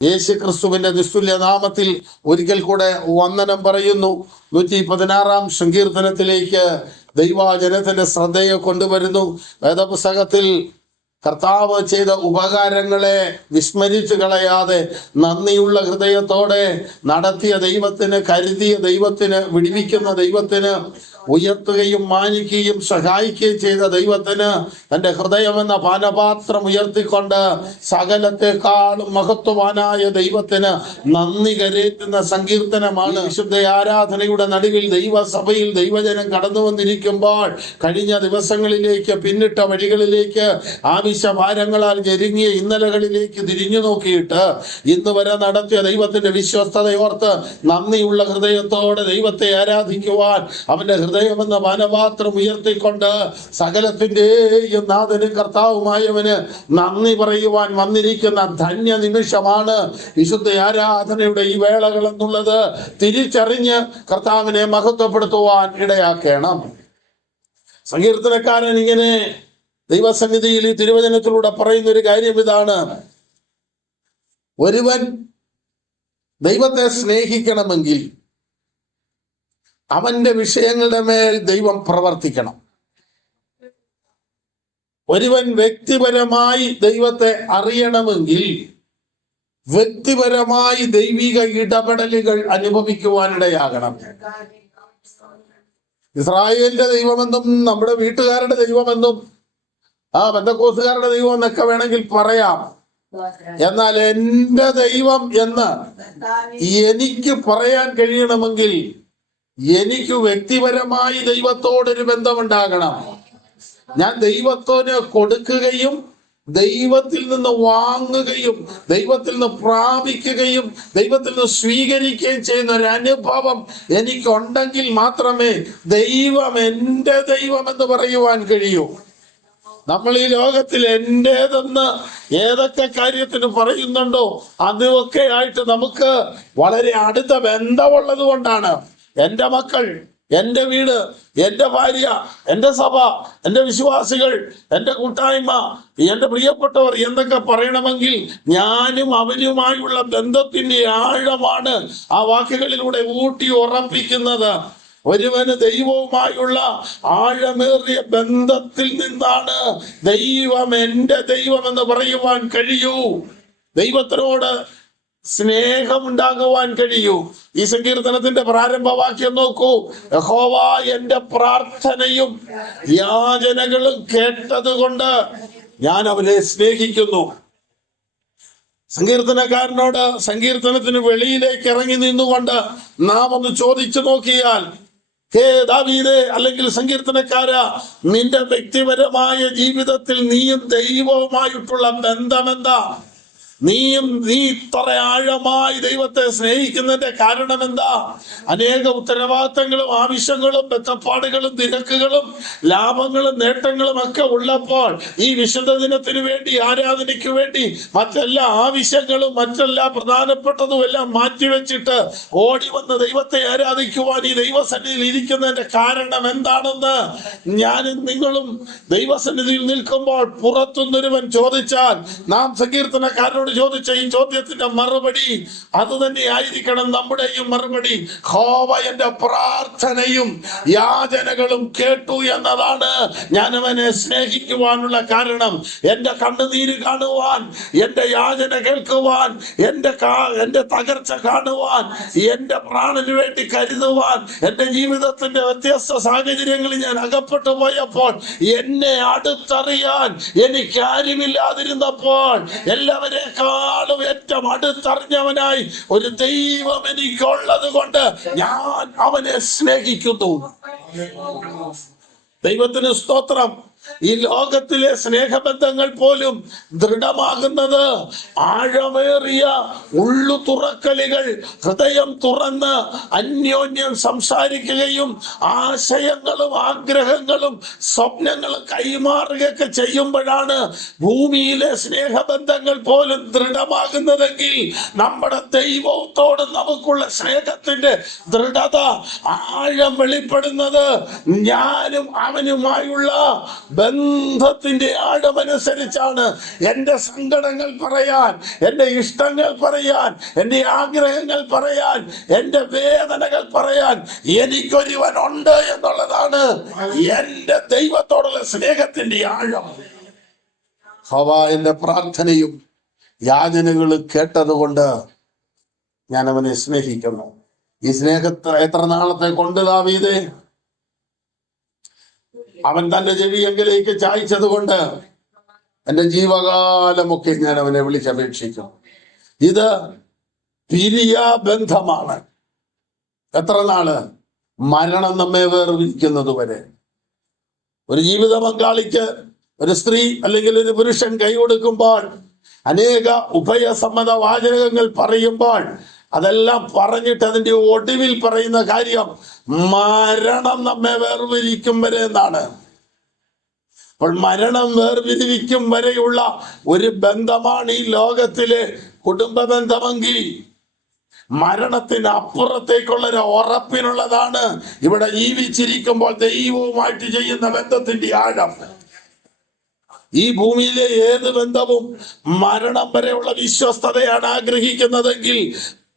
യേശു ക്രിസ്തുവിന്റെ നിസ്തുല്യ നാമത്തിൽ ഒരിക്കൽ കൂടെ വന്ദനം പറയുന്നു. 116 സങ്കീർത്തനത്തിലേക്ക് ദൈവജനത്തിന്റെ ശ്രദ്ധയെ കൊണ്ടുവരുന്നു. വേദപുസ്തകത്തിൽ കർത്താവ് ചെയ്ത ഉപകാരങ്ങളെ വിസ്മരിച്ചു കളയാതെ നന്ദിയുള്ള ഹൃദയത്തോടെ നടത്തിയ ദൈവത്തിന്, കരുതിയ ദൈവത്തിന്, വിടിവിക്കുന്ന ദൈവത്തിന്, ഉയർത്തുകയും മാനിക്കുകയും സഹായിക്കുകയും ചെയ്ത ദൈവത്തിന് തന്റെ ഹൃദയമെന്ന പാനപാത്രം ഉയർത്തിക്കൊണ്ട് സകലത്തെക്കാളും മഹത്വവാനായ ദൈവത്തിന് നന്ദി കരേറ്റുന്ന സങ്കീർത്തനമാണ്. വിശുദ്ധ ആരാധനയുടെ നടുവിൽ ദൈവസഭയിൽ ദൈവജനം കടന്നു വന്നിരിക്കുമ്പോൾ കഴിഞ്ഞ ദിവസങ്ങളിലേക്ക്, പിന്നിട്ട വഴികളിലേക്ക്, ആവശ്യഭാരങ്ങളാൽ ഞെരുങ്ങിയ ഇന്നലകളിലേക്ക് തിരിഞ്ഞു നോക്കിയിട്ട് ഇന്ന് വരെ നടത്തിയ ദൈവത്തിന്റെ വിശ്വസ്തതയോർത്ത് നന്ദിയുള്ള ഹൃദയത്തോടെ ദൈവത്തെ ആരാധിക്കുവാൻ അവന്റെ ഹൃദയമെന്ന പാനപാത്രം ഉയർത്തിക്കൊണ്ട് സകലത്തിന്റെയും നാഥനും കർത്താവുമായവന് നന്ദി പറയുവാൻ വന്നിരിക്കുന്ന ധന്യ നിമിഷമാണ് വിശുദ്ധ ആരാധനയുടെ ഈ വേളകൾ എന്നുള്ളത് തിരിച്ചറിഞ്ഞ് കർത്താവിനെ മഹത്വപ്പെടുത്തുവാൻ ഇടയാക്കണം. സങ്കീർത്തനക്കാരൻ ഇങ്ങനെ ദൈവസന്നിധിയിൽ ഈ തിരുവചനത്തിലൂടെ പറയുന്ന ഒരു കാര്യം ഇതാണ്: ഒരുവൻ ദൈവത്തെ സ്നേഹിക്കണമെങ്കിൽ അവന്റെ വിഷയങ്ങളുടെ മേൽ ദൈവം പ്രവർത്തിക്കണം. ഒരുവൻ വ്യക്തിപരമായി ദൈവത്തെ അറിയണമെങ്കിൽ വ്യക്തിപരമായി ദൈവിക ഇടപെടലുകൾ അനുഭവിക്കുവാനിടയാകണം. ഇസ്രായേലിന്റെ ദൈവമെന്നും നമ്മുടെ വീട്ടുകാരുടെ ദൈവമെന്നും പെന്തക്കോസ്തുകാരുടെ ദൈവം എന്നൊക്കെ വേണമെങ്കിൽ പറയാം. എന്നാൽ എന്റെ ദൈവം എന്ന് എനിക്ക് പറയാൻ കഴിയണമെങ്കിൽ എനിക്ക് വ്യക്തിപരമായി ദൈവത്തോടൊരു ബന്ധമുണ്ടാകണം. ഞാൻ ദൈവത്തോന് കൊടുക്കുകയും ദൈവത്തിൽ നിന്ന് വാങ്ങുകയും ദൈവത്തിൽ നിന്ന് പ്രാപിക്കുകയും ദൈവത്തിൽ നിന്ന് സ്വീകരിക്കുകയും ചെയ്യുന്ന ഒരു അനുഭവം എനിക്കുണ്ടെങ്കിൽ മാത്രമേ ദൈവം എൻ്റെ ദൈവം എന്ന് പറയുവാൻ കഴിയൂ. നമ്മൾ ഈ ലോകത്തിൽ എന്റേതെന്ന് ഏതൊക്കെ കാര്യത്തിന് പറയുന്നുണ്ടോ അതൊക്കെ ആയിട്ട് നമുക്ക് വളരെ അടുത്ത ബന്ധമുള്ളത് കൊണ്ടാണ് എൻ്റെ മക്കൾ, എൻ്റെ വീട്, എൻ്റെ ഭാര്യ, എൻ്റെ സഭ, എൻ്റെ വിശ്വാസികൾ, എൻ്റെ കൂട്ടായ്മ, എൻ്റെ പ്രിയപ്പെട്ടവർ എന്നൊക്കെ പറയണമെങ്കിൽ ഞാനും അവനുമായുള്ള ബന്ധത്തിന്റെ ആഴമാണ് ആ വാക്കുകളിലൂടെ ഊട്ടി ഉറപ്പിക്കുന്നത്. ഒരുവന് ദൈവവുമായുള്ള ആഴമേറിയ ബന്ധത്തിൽ നിന്നാണ് ദൈവം എൻ്റെ ദൈവം എന്ന് പറയുവാൻ കഴിയൂ. ദൈവത്തിനോട് സ്നേഹമുണ്ടാകുവാൻ കഴിയൂ. ഈ സങ്കീർത്തനത്തിന്റെ പ്രാരംഭവാക്യം നോക്കൂ: യഹോവ എൻ്റെ പ്രാർത്ഥനയും യാചനകളും കേട്ടതുകൊണ്ട് ഞാൻ അവനെ സ്നേഹിക്കുന്നു. സങ്കീർത്തനക്കാരനോട് സങ്കീർത്തനത്തിന് വെളിയിലേക്ക് ഇറങ്ങി നിന്നുകൊണ്ട് നാം ഒന്ന് ചോദിച്ചു നോക്കിയാൽ, ഹേ ദാവീദേ, അല്ലെങ്കിൽ സങ്കീർത്തനക്കാരാ, നിന്റെ വ്യക്തിപരമായ ജീവിതത്തിൽ നീയും ദൈവവുമായിട്ടുള്ള ബന്ധമെന്താ? നീ ഇത്ര ആഴമായി ദൈവത്തെ സ്നേഹിക്കുന്നതിന്റെ കാരണം എന്താ? അനേക ഉത്തരവാദിത്തങ്ങളും ആവശ്യങ്ങളും ബന്ധപ്പാടുകളും തിരക്കുകളും ലാഭങ്ങളും നേട്ടങ്ങളും ഒക്കെ ഉള്ളപ്പോൾ ഈ വിശുദ്ധ ദിനത്തിന് വേണ്ടി, ആരാധനയ്ക്ക് വേണ്ടി മറ്റെല്ലാ ആവശ്യങ്ങളും മറ്റെല്ലാ പ്രധാനപ്പെട്ടതും എല്ലാം മാറ്റിവെച്ചിട്ട് ഓടി വന്ന് ദൈവത്തെ ആരാധിക്കുവാൻ ഈ ദൈവസന്നിധിയിൽ ഇരിക്കുന്നതിന്റെ കാരണം എന്താണെന്ന് ഞാനും നിങ്ങളും ദൈവസന്നിധിയിൽ നിൽക്കുമ്പോൾ പുറത്തുനിന്നൊരുവൻ ചോദിച്ചാൽ നാം സങ്കീർത്തനക്കാരോട് ചോദിച്ച ഈ ചോദ്യത്തിന്റെ മറുപടി അത് തന്നെ ആയിരിക്കണം നമ്മുടെയും മറുപടി. യഹോവ എൻ്റെ പ്രാർത്ഥനയും യാചനകളും കേട്ടു എന്നതാണ് ഞാൻ അവനെ സ്നേഹിക്കുവാനുള്ള കാരണം. എൻ്റെ കണ്ണുനീര് കാണുവാൻ, എൻ്റെ യാചന കേൾക്കുവാൻ, എൻ്റെ തകർച്ച കാണുവാൻ, എൻ്റെ പ്രാണന് വേണ്ടി കരുതുവാൻ, എൻ്റെ ജീവിതത്തിന്റെ വ്യത്യസ്ത സാഹചര്യങ്ങളിൽ ഞാൻ അകപ്പെട്ടു പോയപ്പോൾ എന്നെ അടുത്തറിയാൻ എനിക്ക് ആരുമില്ലാതിരുന്നപ്പോൾ എല്ലാവരെക്കാളും ഏറ്റവും അടുത്തറിഞ്ഞവനായി ഒരു ദൈവം എനിക്കുള്ളത് കൊണ്ട് ഞാൻ അവനെ സ്നേഹിക്കുന്നു. ദൈവത്തിന് സ്തോത്രം. ഈ ലോകത്തിലെ സ്നേഹബന്ധങ്ങൾ പോലും ദൃഢമാകുന്നത് ആഴമേറിയ ഉള്ളു തുറക്കലുകൾ, ഹൃദയം തുറന്ന് അന്യോന്യം സംസാരിക്കുകയും ആശയങ്ങളും ആഗ്രഹങ്ങളും സ്വപ്നങ്ങളും കൈമാറുകയൊക്കെ ചെയ്യുമ്പോഴാണ് ഭൂമിയിലെ സ്നേഹബന്ധങ്ങൾ പോലും ദൃഢമാകുന്നതെങ്കിൽ നമ്മുടെ ദൈവത്തോട് നമുക്കുള്ള സ്നേഹത്തിന്റെ ദൃഢത ആഴം വെളിപ്പെടുന്നത് ഞാനും അവനുമായുള്ള ബന്ധത്തിന്റെ ആഴമനുസരിച്ചാണ് എൻ്റെ സങ്കടങ്ങൾ പറയാൻ, എൻ്റെ ഇഷ്ടങ്ങൾ പറയാൻ, എൻ്റെ ആഗ്രഹങ്ങൾ പറയാൻ, എൻ്റെ വേദനകൾ പറയാൻ എനിക്കൊരുവനുണ്ട് എന്നുള്ളതാണ് എൻ്റെ ദൈവത്തോടുള്ള സ്നേഹത്തിന്റെ ആഴം. ഹവ്വായുടെ പ്രാർത്ഥനയും യാചനകളും കേട്ടതുകൊണ്ട് ഞാൻ അവനെ സ്നേഹിക്കുന്നു. ഈ സ്നേഹത്തെ എത്ര നാളത്തെ കൊണ്ട് ദാവീദേ? അവൻ തന്റെ ചെവിയെങ്കിലേക്ക് ചായ്ച്ചത് കൊണ്ട് എന്റെ ജീവകാലമൊക്കെ ഞാൻ അവനെ വിളിച്ചപേക്ഷിക്കും. ഇത് പിരിയ ബന്ധമാണ്. എത്ര നാള്? മരണം നമ്മെ വേർതിരിക്കുന്നത് വരെ. ഒരു ജീവിത പങ്കാളിക്ക് ഒരു സ്ത്രീ അല്ലെങ്കിൽ ഒരു പുരുഷൻ കൈ കൊടുക്കുമ്പോൾ അനേക ഉഭയസമ്മത വാചകങ്ങൾ പറയുമ്പോൾ അതെല്ലാം പറഞ്ഞിട്ട് അതിന്റെ ഒടുവിൽ പറയുന്ന കാര്യം മരണം നമ്മെ വേർപിരിക്കും വരെ എന്നാണ്. അപ്പോൾ മരണം വേർപിരിക്കും വരെയുള്ള ഒരു ബന്ധമാണ് ഈ ലോകത്തിലെ കുടുംബ ബന്ധമെങ്കിൽ മരണത്തിന് അപ്പുറത്തേക്കുള്ള ഒരു ഉറപ്പിനുള്ളതാണ് ഇവിടെ ജീവിച്ചിരിക്കുമ്പോൾ ദൈവവുമായിട്ട് ചെയ്യുന്ന ബന്ധത്തിന്റെ ആഴം. ഈ ഭൂമിയിലെ ഏത് ബന്ധവും മരണം വരെയുള്ള വിശ്വസ്തതയാണ് ആഗ്രഹിക്കുന്നതെങ്കിൽ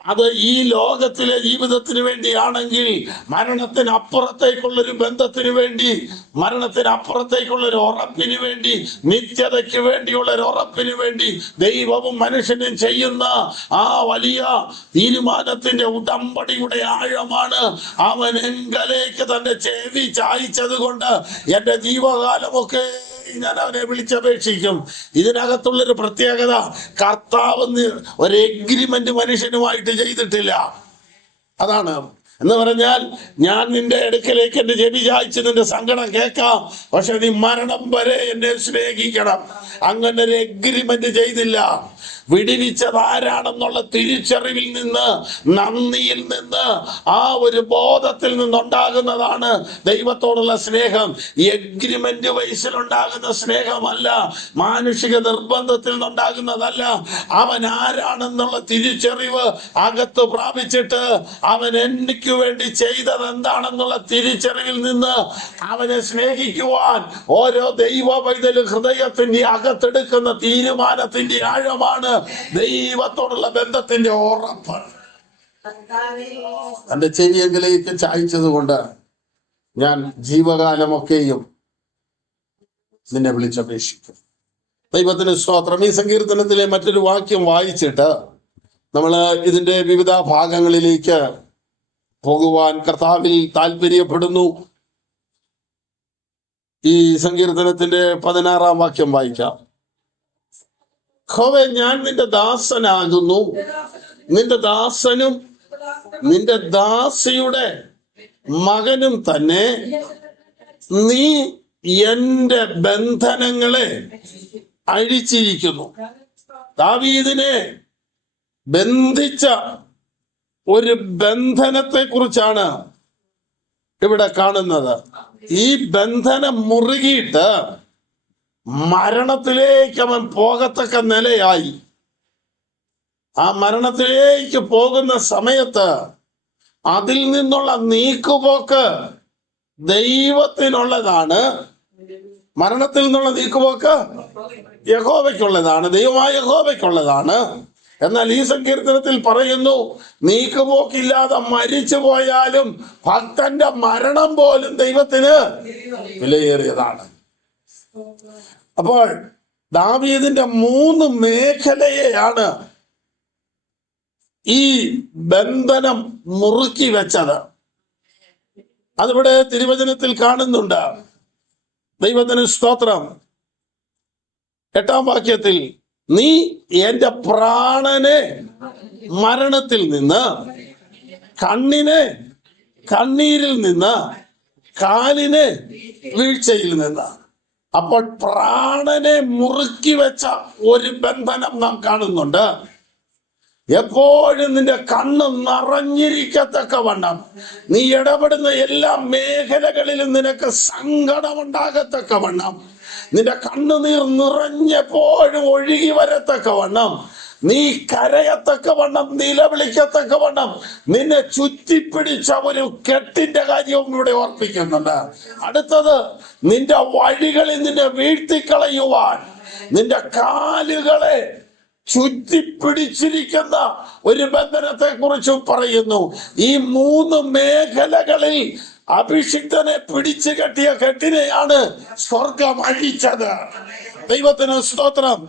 അത് ഈ ലോകത്തിലെ ജീവിതത്തിന് വേണ്ടിയാണെങ്കിൽ മരണത്തിന് അപ്പുറത്തേക്കുള്ളൊരു ബന്ധത്തിന് വേണ്ടി, മരണത്തിന് അപ്പുറത്തേക്കുള്ളൊരു ഉറപ്പിന് വേണ്ടി, നിത്യതയ്ക്ക് വേണ്ടിയുള്ള ഒരു ഉറപ്പിന് വേണ്ടി ദൈവവും മനുഷ്യനും ചെയ്യുന്ന ആ വലിയ തീരുമാനത്തിന്റെ ഉടമ്പടിയുടെ ആഴമാണ് അവൻ എങ്കലേക്ക് തന്റെ ചെവി ചായ്ച്ചത് കൊണ്ട് എന്റെ ജീവകാലമൊക്കെ ഞാൻ അവനെ വിളിച്ചപേക്ഷിക്കും. ഇതിനകത്തുള്ളൊരു പ്രത്യേകത, കർത്താവ് ഒരു എഗ്രിമെന്റ് മനുഷ്യനുമായിട്ട് ചെയ്തിട്ടില്ല. അതാണ് എന്ന് പറഞ്ഞാൽ, ഞാൻ നിന്റെ അടുക്കലേക്ക് എന്റെ ചെവി ചായ്ച്ച് നിന്റെ സങ്കടം കേൾക്കാം, പക്ഷെ നീ മരണം വരെ എന്നെ സ്നേഹിക്കണം. അങ്ങനെ ഒരു എഗ്രിമെന്റ് ചെയ്തില്ല. വിടിവിച്ചത് ആരാണെന്നുള്ള തിരിച്ചറിവിൽ നിന്ന്, നന്ദിയിൽ നിന്ന്, ആ ഒരു ബോധത്തിൽ നിന്നുണ്ടാകുന്നതാണ് ദൈവത്തോടുള്ള സ്നേഹം. എഗ്രിമെന്റ് വയസ്സിലുണ്ടാകുന്ന സ്നേഹമല്ല, മാനുഷിക നിർബന്ധത്തിൽ നിന്നുണ്ടാകുന്നതല്ല. അവൻ ആരാണെന്നുള്ള തിരിച്ചറിവ് അകത്ത് പ്രാപിച്ചിട്ട് അവൻ എനിക്ക് വേണ്ടി ചെയ്തത് എന്താണെന്നുള്ള തിരിച്ചറിവിൽ നിന്ന് അവനെ സ്നേഹിക്കുവാൻ ഓരോ ദൈവ പൈതലും ഹൃദയത്തിന്റെ അകത്തെടുക്കുന്ന തീരുമാനത്തിന്റെ ആഴമാണ് ദൈവത്തോടുള്ള ബന്ധത്തിന്റെ ഉറപ്പ്. തന്റെ ചെവിയെങ്കിലേക്ക് ചായ്ച്ചത് കൊണ്ട് ഞാൻ ജീവകാലമൊക്കെയും നിന്നെ വിളിച്ചപേക്ഷിക്കും. ദൈവത്തിന് സ്തോത്രം. ഈ സങ്കീർത്തനത്തിലെ മറ്റൊരു വാക്യം വായിച്ചിട്ട് നമ്മൾ ഇതിന്റെ വിവിധ ഭാഗങ്ങളിലേക്ക് പോകുവാൻ കർത്താവിൽ താല്പര്യപ്പെടുന്നു. ഈ സങ്കീർത്തനത്തിന്റെ 16-ാം വാക്യം വായിക്കാം. യഹോവേ, ഞാൻ നിന്റെ ദാസനാകുന്നു, നിന്റെ ദാസനും നിന്റെ ദാസിയുടെ മകനും തന്നെ. നീ എന്റെ ബന്ധനങ്ങളെ അഴിച്ചിരിക്കുന്നു. ദാവീദിനെ ബന്ധിച്ച ഒരു ബന്ധനത്തെ കുറിച്ചാണ് ഇവിടെ കാണുന്നത്. ഈ ബന്ധനം മുറുകിയിട്ട് മരണത്തിലേക്ക് അവൻ പോകത്തക്ക നിലയായി. ആ മരണത്തിലേക്ക് പോകുന്ന സമയത്ത് അതിൽ നിന്നുള്ള നീക്കുപോക്ക് ദൈവത്തിനുള്ളതാണ്. മരണത്തിൽ നിന്നുള്ള നീക്കുപോക്ക് യഹോവയ്ക്കുള്ളതാണ്, ദൈവമായ യഹോവയ്ക്കുള്ളതാണ്. എന്നാൽ ഈ സങ്കീർത്തനത്തിൽ പറയുന്നു, നീക്കുപോക്കില്ലാതെ മരിച്ചു പോയാലും ഭക്തന്റെ മരണം പോലും ദൈവത്തിന് വിലയേറിയതാണ്. അപ്പോൾ ദാവീദിന്റെ 3 മേഖലയെയാണ് ഈ ബന്ധനം മുറുക്കി വെച്ചത്. അതിവിടെ തിരുവചനത്തിൽ കാണുന്നുണ്ട്. ദൈവത്തിന് സ്തോത്രം. 8-ാം വാക്യത്തിൽ, നീ എന്റെ പ്രാണനെ മരണത്തിൽ നിന്ന്, കണ്ണിനെ കണ്ണീരിൽ നിന്ന്, കാലിനെ വീഴ്ചയിൽ നിന്ന്. അപ്പോൾ പ്രാണനെ മുറുക്കി വെച്ച ഒരു ബന്ധനം നാം കാണുന്നുണ്ട്. എപ്പോഴും നിന്റെ കണ്ണ് നിറഞ്ഞിരിക്കത്തക്കവണ്ണം, നീ ഇടപെടുന്ന എല്ലാ മേഖലകളിലും നിനക്ക് സങ്കടമുണ്ടാകത്തക്കവണ്ണം, നിന്റെ കണ്ണുനീർ നിറഞ്ഞെപ്പോഴും ഒഴുകി വരത്തക്കവണ്ണം നീ കരയത്തക്കവണ്ണം, നിലവിളിക്കത്തക്കവണ്ണം നിന്നെ ചുറ്റിപ്പിടിച്ച ഒരു കെട്ടിന്റെ കാര്യവും ഇവിടെ ഓർപ്പിക്കുന്നുണ്ട്. അടുത്തത്, നിന്റെ വഴികളിൽ നിന്നെ വീഴ്ത്തിക്കളയുവാൻ നിന്റെ കാലുകളെ ചുറ്റിപ്പിടിച്ചിരിക്കുന്ന ഒരു ബന്ധനത്തെ കുറിച്ചും പറയുന്നു. ഈ 3 മേഖലകളിൽ അഭിഷിക്തനെ പിടിച്ചു കെട്ടിയ കെട്ടിനെയാണ് സ്വർഗം അഴിച്ചത്. ദൈവത്തിന് സ്തോത്രം.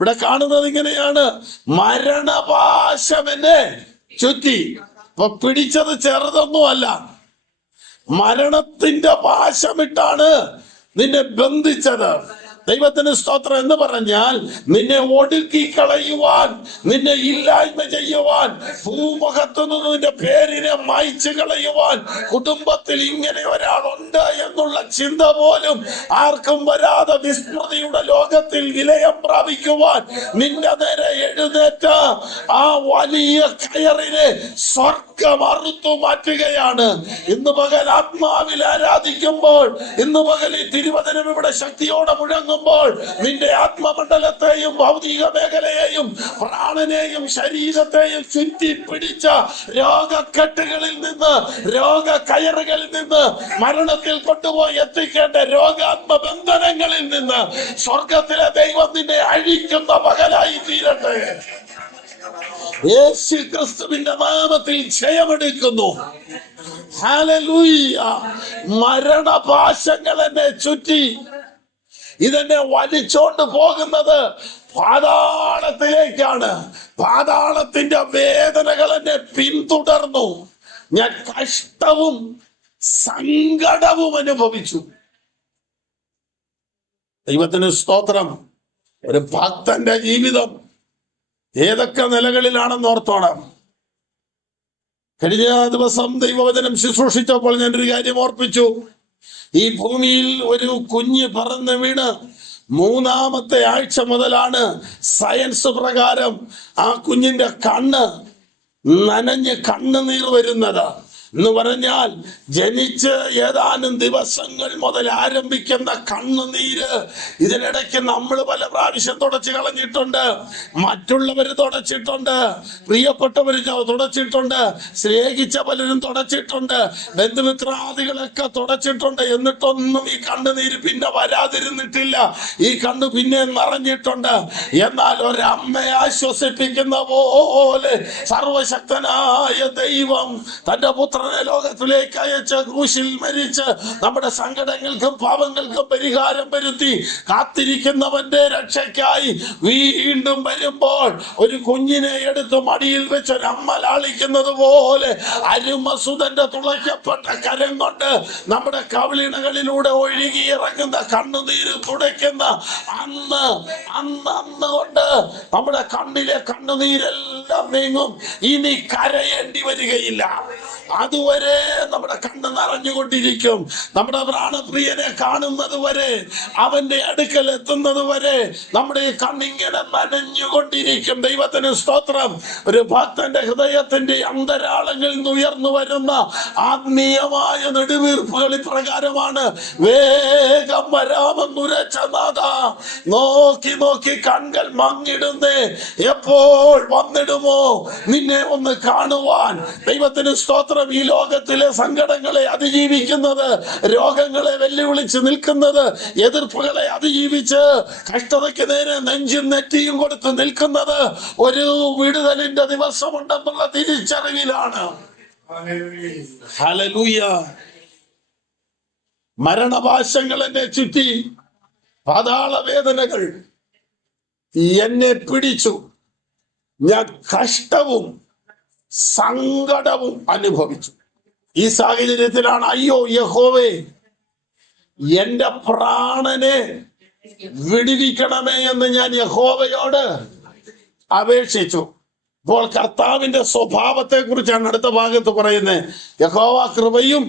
ഇവിടെ കാണുന്നത് ഇങ്ങനെയാണ്, മരണപാശമെന്നെ ചുറ്റി. അപ്പൊ പിടിച്ചത് ചെറുതൊന്നുമല്ല, മരണത്തിന്റെ പാശമിട്ടാണ് നിന്നെ ബന്ധിച്ചത്. ദൈവത്തിന് സ്തോത്രം. എന്ന് പറഞ്ഞാൽ നിന്നെ ഒടുക്കി കളയുവാൻ, നിന്നെ ഇല്ലായ്മ ചെയ്യുവാൻ, ഭൂമുഖത്തു നിന്ന് നിന്റെ പേരിനെ മായ്ച്ചു കളയുവാൻ, കുടുംബത്തിൽ ഇങ്ങനെ ഒരാളുണ്ട് എന്നുള്ള ചിന്ത പോലും ആർക്കും വരാതെ വിസ്മൃതിയുടെ ലോകത്തിൽ വിലയം പ്രാപിക്കുവാൻ നിന്റെ നേരെ എഴുന്നേറ്റ ആ വലിയ കയറിനെ സ്വർഗം അറുത്തു മാറ്റുകയാണ്. ഇന്ന് പകൽ ആത്മാവിൽ ആരാധിക്കുമ്പോൾ, ഇന്ന് പകൽ ഈ തിരുവചനം ഇവിടെ ശക്തിയോടെ മുഴങ്ങുമ്പോൾ, നിന്റെ ആത്മമണ്ഡലത്തെയും ഭൗതിക മേഖലയെയും പ്രാണനെയും ശരീരത്തെയും ചുറ്റിപ്പിടിച്ച രോഗക്കെട്ടുകളിൽ നിന്ന്, രോഗക്കയറുകളിൽ നിന്ന്, മരണത്തിൽ കൊണ്ടുപോയി എത്തിക്കേണ്ട രോഗാത്മബന്ധനങ്ങളിൽ നിന്ന് സ്വർഗത്തിലെ ദൈവം നിന്നെ അഴിക്കുന്ന പകലായി തീരട്ടെ. യേശു ക്രിസ്തുവിന്റെ നാമത്തിൽ ജയമെടുക്കുന്നു. ഹല്ലേലൂയ. മരണപാശങ്ങൾ എന്നെ ചുറ്റി, ഇതെന്നെ വലിച്ചോണ്ട് പോകുന്നത് പാതാളത്തിലേക്കാണ്. പാതാളത്തിന്റെ വേദനകൾ എന്നെ പിന്തുടർന്നു. ഞാൻ കഷ്ടവും സങ്കടവും അനുഭവിച്ചു. ദൈവത്തിന് സ്തോത്രം. ഒരു ഭക്തന്റെ ജീവിതം ഏതൊക്കെ നിലകളിലാണെന്ന് ഓർത്തോണം. കഴിഞ്ഞ ദിവസം ദൈവവചനം ശുശ്രൂഷിച്ചപ്പോൾ ഞാനൊരു കാര്യം ഓർപ്പിച്ചു. ഈ ഭൂമിയിൽ ഒരു കുഞ്ഞ് പറന്ന് വീണ് 3-ാമത്തെ ആഴ്ച മുതലാണ് സയൻസ് പ്രകാരം ആ കുഞ്ഞിന്റെ കണ്ണ് നനഞ്ഞ് കണ്ണുനീർ വരുന്നത്. എന്ന് പറഞ്ഞാൽ ജനിച്ച് ഏതാനും ദിവസങ്ങൾ മുതൽ ആരംഭിക്കുന്ന കണ്ണുനീര് ഇതിനിടയ്ക്ക് നമ്മൾ പല പ്രാവശ്യം തുടച്ചു കളഞ്ഞിട്ടുണ്ട്, മറ്റുള്ളവർ തുടച്ചിട്ടുണ്ട്, പ്രിയപ്പെട്ടവർ തുടച്ചിട്ടുണ്ട്, സ്നേഹിച്ച പലരും തുടച്ചിട്ടുണ്ട്, ബന്ധുമിത്രാദികളൊക്കെ തുടച്ചിട്ടുണ്ട്. എന്നിട്ടൊന്നും ഈ കണ്ണുനീര് പിന്നെ വരാതിരുന്നിട്ടില്ല. ഈ കണ്ണ് പിന്നെ നിറഞ്ഞിട്ടുണ്ട്. എന്നാൽ ഒരമ്മയെ ആശ്വസിപ്പിക്കുന്ന പോലെ സർവശക്തനായ ദൈവം തന്റെ പുത്രനെ ലോകത്തിലേക്ക് അയച്ച് ക്രൂശിൽ മരിച്ച് നമ്മുടെ സങ്കടങ്ങൾക്കും പാപങ്ങൾക്കും പരിഹാരം വരുത്തി കാത്തിരിക്കുന്നവന്റെ രക്ഷയ്ക്കായി വീണ്ടും വരുമ്പോൾ ഒരു കുഞ്ഞിനെ എടുത്ത് മടിയിൽ വെച്ച് ഒരമ്മ ലാളിക്കുന്നത് പോലെ അരുമസുതന്റെ തുളയ്ക്കപ്പെട്ട കരം കൊണ്ട് നമ്മുടെ കവിളിണകളിലൂടെ ഒഴുകി ഇറങ്ങുന്ന കണ്ണുനീര് തുടയ്ക്കുന്ന അന്ന് കൊണ്ട് നമ്മുടെ കണ്ണിലെ കണ്ണുനീരെല്ലാം നീങ്ങും. ഇനി കരയേണ്ടി വരികയില്ല. അതുവരെ നമ്മുടെ കണ്ണ് നിറഞ്ഞുകൊണ്ടിരിക്കും. നമ്മുടെ പ്രാണപ്രിയനെ കാണുന്നത് വരെ, അവന്റെ അടുക്കൽ എത്തുന്നത് വരെ നമ്മുടെ ഈ കണ്ണിങ്ങനെ നനഞ്ഞുകൊണ്ടിരിക്കും. ദൈവത്തിന് സ്തോത്രം. ഒരു ഭക്തന്റെ ഹൃദയത്തിന്റെ അന്തരാളങ്ങളിൽ നിന്ന് ഉയർന്നു വരുന്ന ആത്മീയമായ നെടുവീർപ്പുകൾ ഇപ്രകാരമാണ്: വേഗം വരാമെന്നുരച്ച നാഥ, നോക്കി നോക്കി കൺകൾ മങ്ങിടുന്നേ, എപ്പോൾ വന്നിടുമോ നിന്നെ ഒന്ന് കാണുവാൻ. ദൈവത്തിന് സ്തോത്രം. ഈ ലോകത്തിലെ സങ്കടങ്ങളെ അതിജീവിക്കുന്നത്, രോഗങ്ങളെ വെല്ലുവിളിച്ച് നിൽക്കുന്നത്, എതിർപ്പുകളെ അതിജീവിച്ച് കഷ്ടതയ്ക്ക് നേരെ നെഞ്ചും നെറ്റിയും കൊടുത്ത് നിൽക്കുന്നത് ഒരു വിടുതലിന്റെ ദിവസമുണ്ടെന്നുള്ള തിരിച്ചറിവിലാണ്. ഹല്ലേലൂയ. മരണപാശങ്ങൾ എന്നെ ചുറ്റി, പാതാള വേദനകൾ എന്നെ പിടിച്ചു. ഞാൻ കഷ്ടവും സങ്കടവും അനുഭവിച്ചു. ഈ സാഹചര്യത്തിലാണ് അയ്യോ യഹോവേ, എന്റെ പ്രാണനെ വിടുവിക്കണമേ എന്ന് ഞാൻ യഹോവയോട് അപേക്ഷിച്ചു. ഇപ്പോൾ കർത്താവിന്റെ സ്വഭാവത്തെ കുറിച്ചാണ് അടുത്ത ഭാഗത്ത് പറയുന്നത്. യഹോവ കൃപയും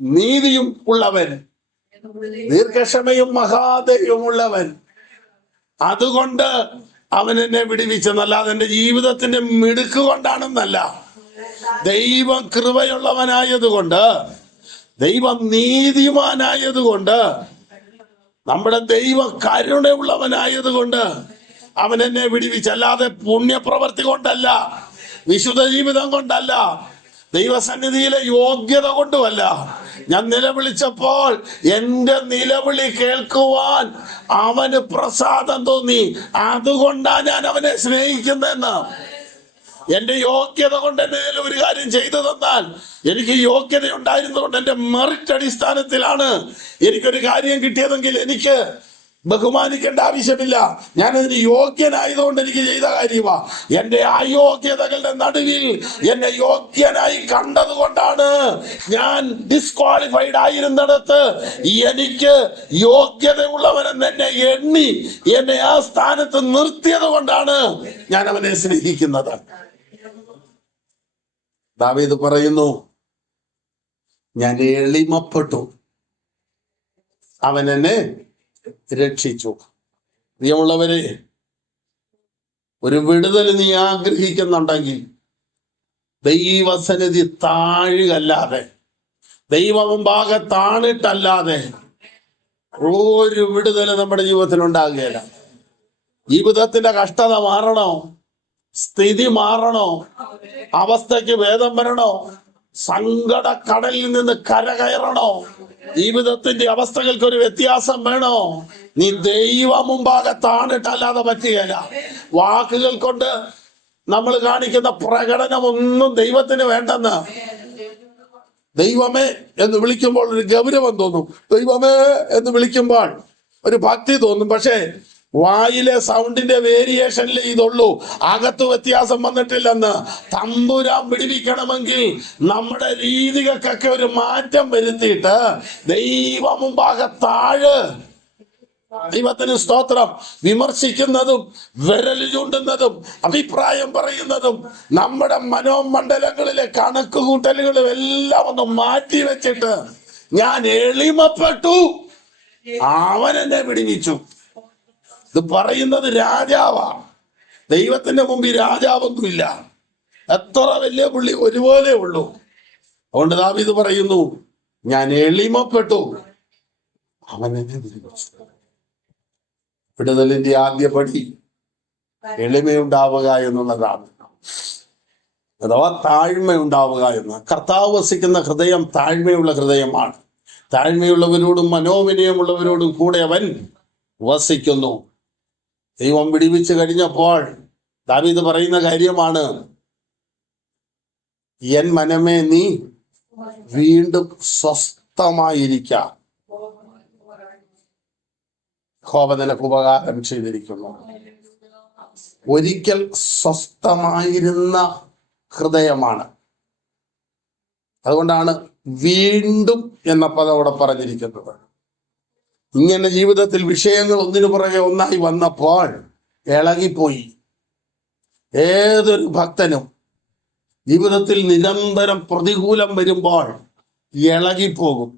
നീതിയും ഉള്ളവൻ, ദീർഘക്ഷമയും മഹാദയവും ഉള്ളവൻ. അതുകൊണ്ട് അവൻ എന്നെ വിടുവിച്ചെന്നല്ലാതെ എന്റെ ജീവിതത്തിന്റെ മിടുക്ക് കൊണ്ടാണെന്നല്ല. ദൈവം കൃപയുള്ളവനായതുകൊണ്ട്, ദൈവം നീതിമാനായതുകൊണ്ട്, നമ്മുടെ ദൈവം കരുണയുള്ളവനായതുകൊണ്ട് അവൻ എന്നെ വിടുവിച്ചല്ലാതെ പുണ്യപ്രവൃത്തി കൊണ്ടല്ല, വിശുദ്ധ ജീവിതം കൊണ്ടല്ല, ദൈവസന്നിധിയിലെ യോഗ്യത കൊണ്ടുമല്ല. ഞാൻ നിലവിളിച്ചപ്പോൾ എന്റെ നിലവിളി കേൾക്കുവാൻ അവന് പ്രസാദം തോന്നി. അതുകൊണ്ടാണ് ഞാൻ അവനെ സ്നേഹിക്കുന്നതെന്ന്. എന്റെ യോഗ്യത കൊണ്ട് എന്നെ ഒരു കാര്യം ചെയ്തു തന്നാൽ, എനിക്ക് യോഗ്യത ഉണ്ടായിരുന്നതുകൊണ്ട് എന്റെ മെറിറ്റ് അടിസ്ഥാനത്തിലാണ് എനിക്കൊരു കാര്യം കിട്ടിയതെങ്കിൽ എനിക്ക് ബഹുമാനിക്കേണ്ട ആവശ്യമില്ല. ഞാനതിന് യോഗ്യനായതുകൊണ്ട് എനിക്ക് ചെയ്ത കാര്യമാ. എന്റെ അയോഗ്യതകളുടെ നടുവിൽ എന്നെ യോഗ്യനായി കണ്ടതുകൊണ്ടാണ്, ഞാൻ ഡിസ്ക്വാളിഫൈഡ് ആയിരുന്നിടത്ത് എനിക്ക് യോഗ്യതയുള്ളവനെന്ന് എന്നെ എണ്ണി എന്നെ ആ സ്ഥാനത്ത് നിർത്തിയത് കൊണ്ടാണ് ഞാൻ അവനെ സ്നേഹിക്കുന്നത്. ദാവീദ് പറയുന്നു, ഞാൻ എളിമപ്പെട്ടു, അവൻ എന്നെ രക്ഷിച്ചു. പ്രിയമുള്ളവരെ, ഒരു വിടുതൽ നീ ആഗ്രഹിക്കുന്നുണ്ടെങ്കിൽ ദൈവസന്നിധി താഴുകല്ലാതെ, ദൈവമുമ്പാകെ താണിട്ടല്ലാതെ ഒരു വിടുതൽ നമ്മുടെ ജീവിതത്തിൽ ഉണ്ടാകുകയില്ല. ജീവിതത്തിന്റെ കഷ്ടത മാറണോ, സ്ഥിതി മാറണോ, അവസ്ഥയ്ക്ക് ഭേദം വരണോ, സങ്കട കടലിൽ നിന്ന് കരകയറണോ, ജീവിതത്തിന്റെ അവസ്ഥകൾക്ക് ഒരു വ്യത്യാസം വേണോ, നീ ദൈവം മുമ്പാകെ താണിട്ടല്ലാതെ പറ്റുകയില്ല. വാക്കുകൾ കൊണ്ട് നമ്മൾ കാണിക്കുന്ന പ്രകടനമൊന്നും ദൈവത്തിന് വേണ്ടെന്ന്. ദൈവമേ എന്ന് വിളിക്കുമ്പോൾ ഒരു ഗൗരവം തോന്നും, ദൈവമേ എന്ന് വിളിക്കുമ്പോൾ ഒരു ഭക്തി തോന്നും. പക്ഷേ വായിലെ സൗണ്ടിന്റെ വേരിയേഷനിൽ ഇതുള്ളൂ, അകത്ത് വ്യത്യാസം വന്നിട്ടില്ലെന്ന്. തമ്പുരാൻ വിടുവിക്കണമെങ്കിൽ നമ്മുടെ രീതികൾക്കൊക്കെ ഒരു മാറ്റം വരുത്തിയിട്ട് ദൈവം മുമ്പാകെ താഴ്. ദൈവത്തിന് സ്തോത്രം. വിമർശിക്കുന്നതും വിരൽ ചൂണ്ടുന്നതും അഭിപ്രായം പറയുന്നതും നമ്മുടെ മനോമണ്ഡലങ്ങളിലെ കണക്കുകൂട്ടലുകളും എല്ലാം ഒന്ന് മാറ്റി വെച്ചിട്ട് ഞാൻ എളിമപ്പെട്ടു, അവൻ എന്നെ വിടുവിച്ചു. ഇത് പറയുന്നത് രാജാവാ. ദൈവത്തിന്റെ മുമ്പിൽ രാജാവൊന്നുമില്ല. എത്ര വലിയ പുള്ളി ഒരുപോലെ ഉള്ളൂ. അതുകൊണ്ട് ദാവീദ് പറയുന്നു, ഞാൻ എളിമപ്പെട്ടു, അവൻ എന്നെ വിടുവിച്ചു. വിടുതലിന്റെ ആദ്യ പടി എളിമയുണ്ടാവുക എന്നുള്ളതാണ്, അഥവാ താഴ്മയുണ്ടാവുക എന്ന്. കർത്താവ് വസിക്കുന്ന ഹൃദയം താഴ്മയുള്ള ഹൃദയമാണ്. താഴ്മയുള്ളവരോടും മനോവിനയമുള്ളവരോടും കൂടെ അവൻ വസിക്കുന്നു. ദൈവം വിടുവിച്ചു കഴിഞ്ഞപ്പോൾ ദാവീദ് പറയുന്ന കാര്യമാണ്, എൻ മനമേ നീ വീണ്ടും സ്വസ്ഥമായിരിക്കാം, യഹോവ നിനക്ക് ഉപകാരം ചെയ്തിരിക്കുന്നു. ഒരിക്കൽ സ്വസ്ഥമായിരുന്ന ഹൃദയമാണ്. അതുകൊണ്ടാണ് വീണ്ടും എന്ന പദം അവിടെ പറഞ്ഞിരിക്കുന്നത്. ഇങ്ങനെ ജീവിതത്തിൽ വിഷയങ്ങൾ ഒന്നിനു പുറകെ ഒന്നായി വന്നപ്പോൾ ഇളകിപ്പോയി. ഏതൊരു ഭക്തനും ജീവിതത്തിൽ നിരന്തരം പ്രതികൂലം വരുമ്പോൾ ഇളകിപ്പോകും.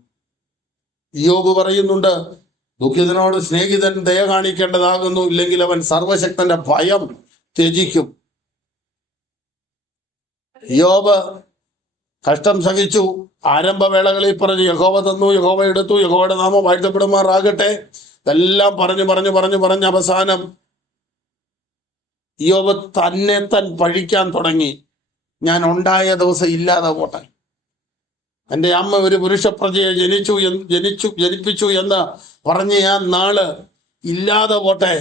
യോബ് പറയുന്നുണ്ട്, ദുഃഖിതനോട് സ്നേഹിതൻ ദയ കാണിക്കേണ്ടതാകുന്നു, ഇല്ലെങ്കിൽ അവൻ സർവശക്തന്റെ ഭയം ത്യജിക്കും. യോബ് കഷ്ടം സഹിച്ചു. ആരംഭവേളകളിൽ പറഞ്ഞു, യഹോവ തന്നു, യഹോവ എടുത്തു, യഹോവയുടെ നാമം വാഴ്ത്തപ്പെടുമാറാകട്ടെ, ഇതെല്ലാം പറഞ്ഞ് അവസാനം യോബ് തന്നെ പഴിക്കാൻ തുടങ്ങി. ഞാൻ ഉണ്ടായ ദിവസം ഇല്ലാതെ പോട്ടെ, എൻ്റെ അമ്മ ഒരു പുരുഷ പ്രജയെ ജനിപ്പിച്ചു എന്ന് പറഞ്ഞ് ഞാൻ നാള് ഇല്ലാതെ പോട്ടെ,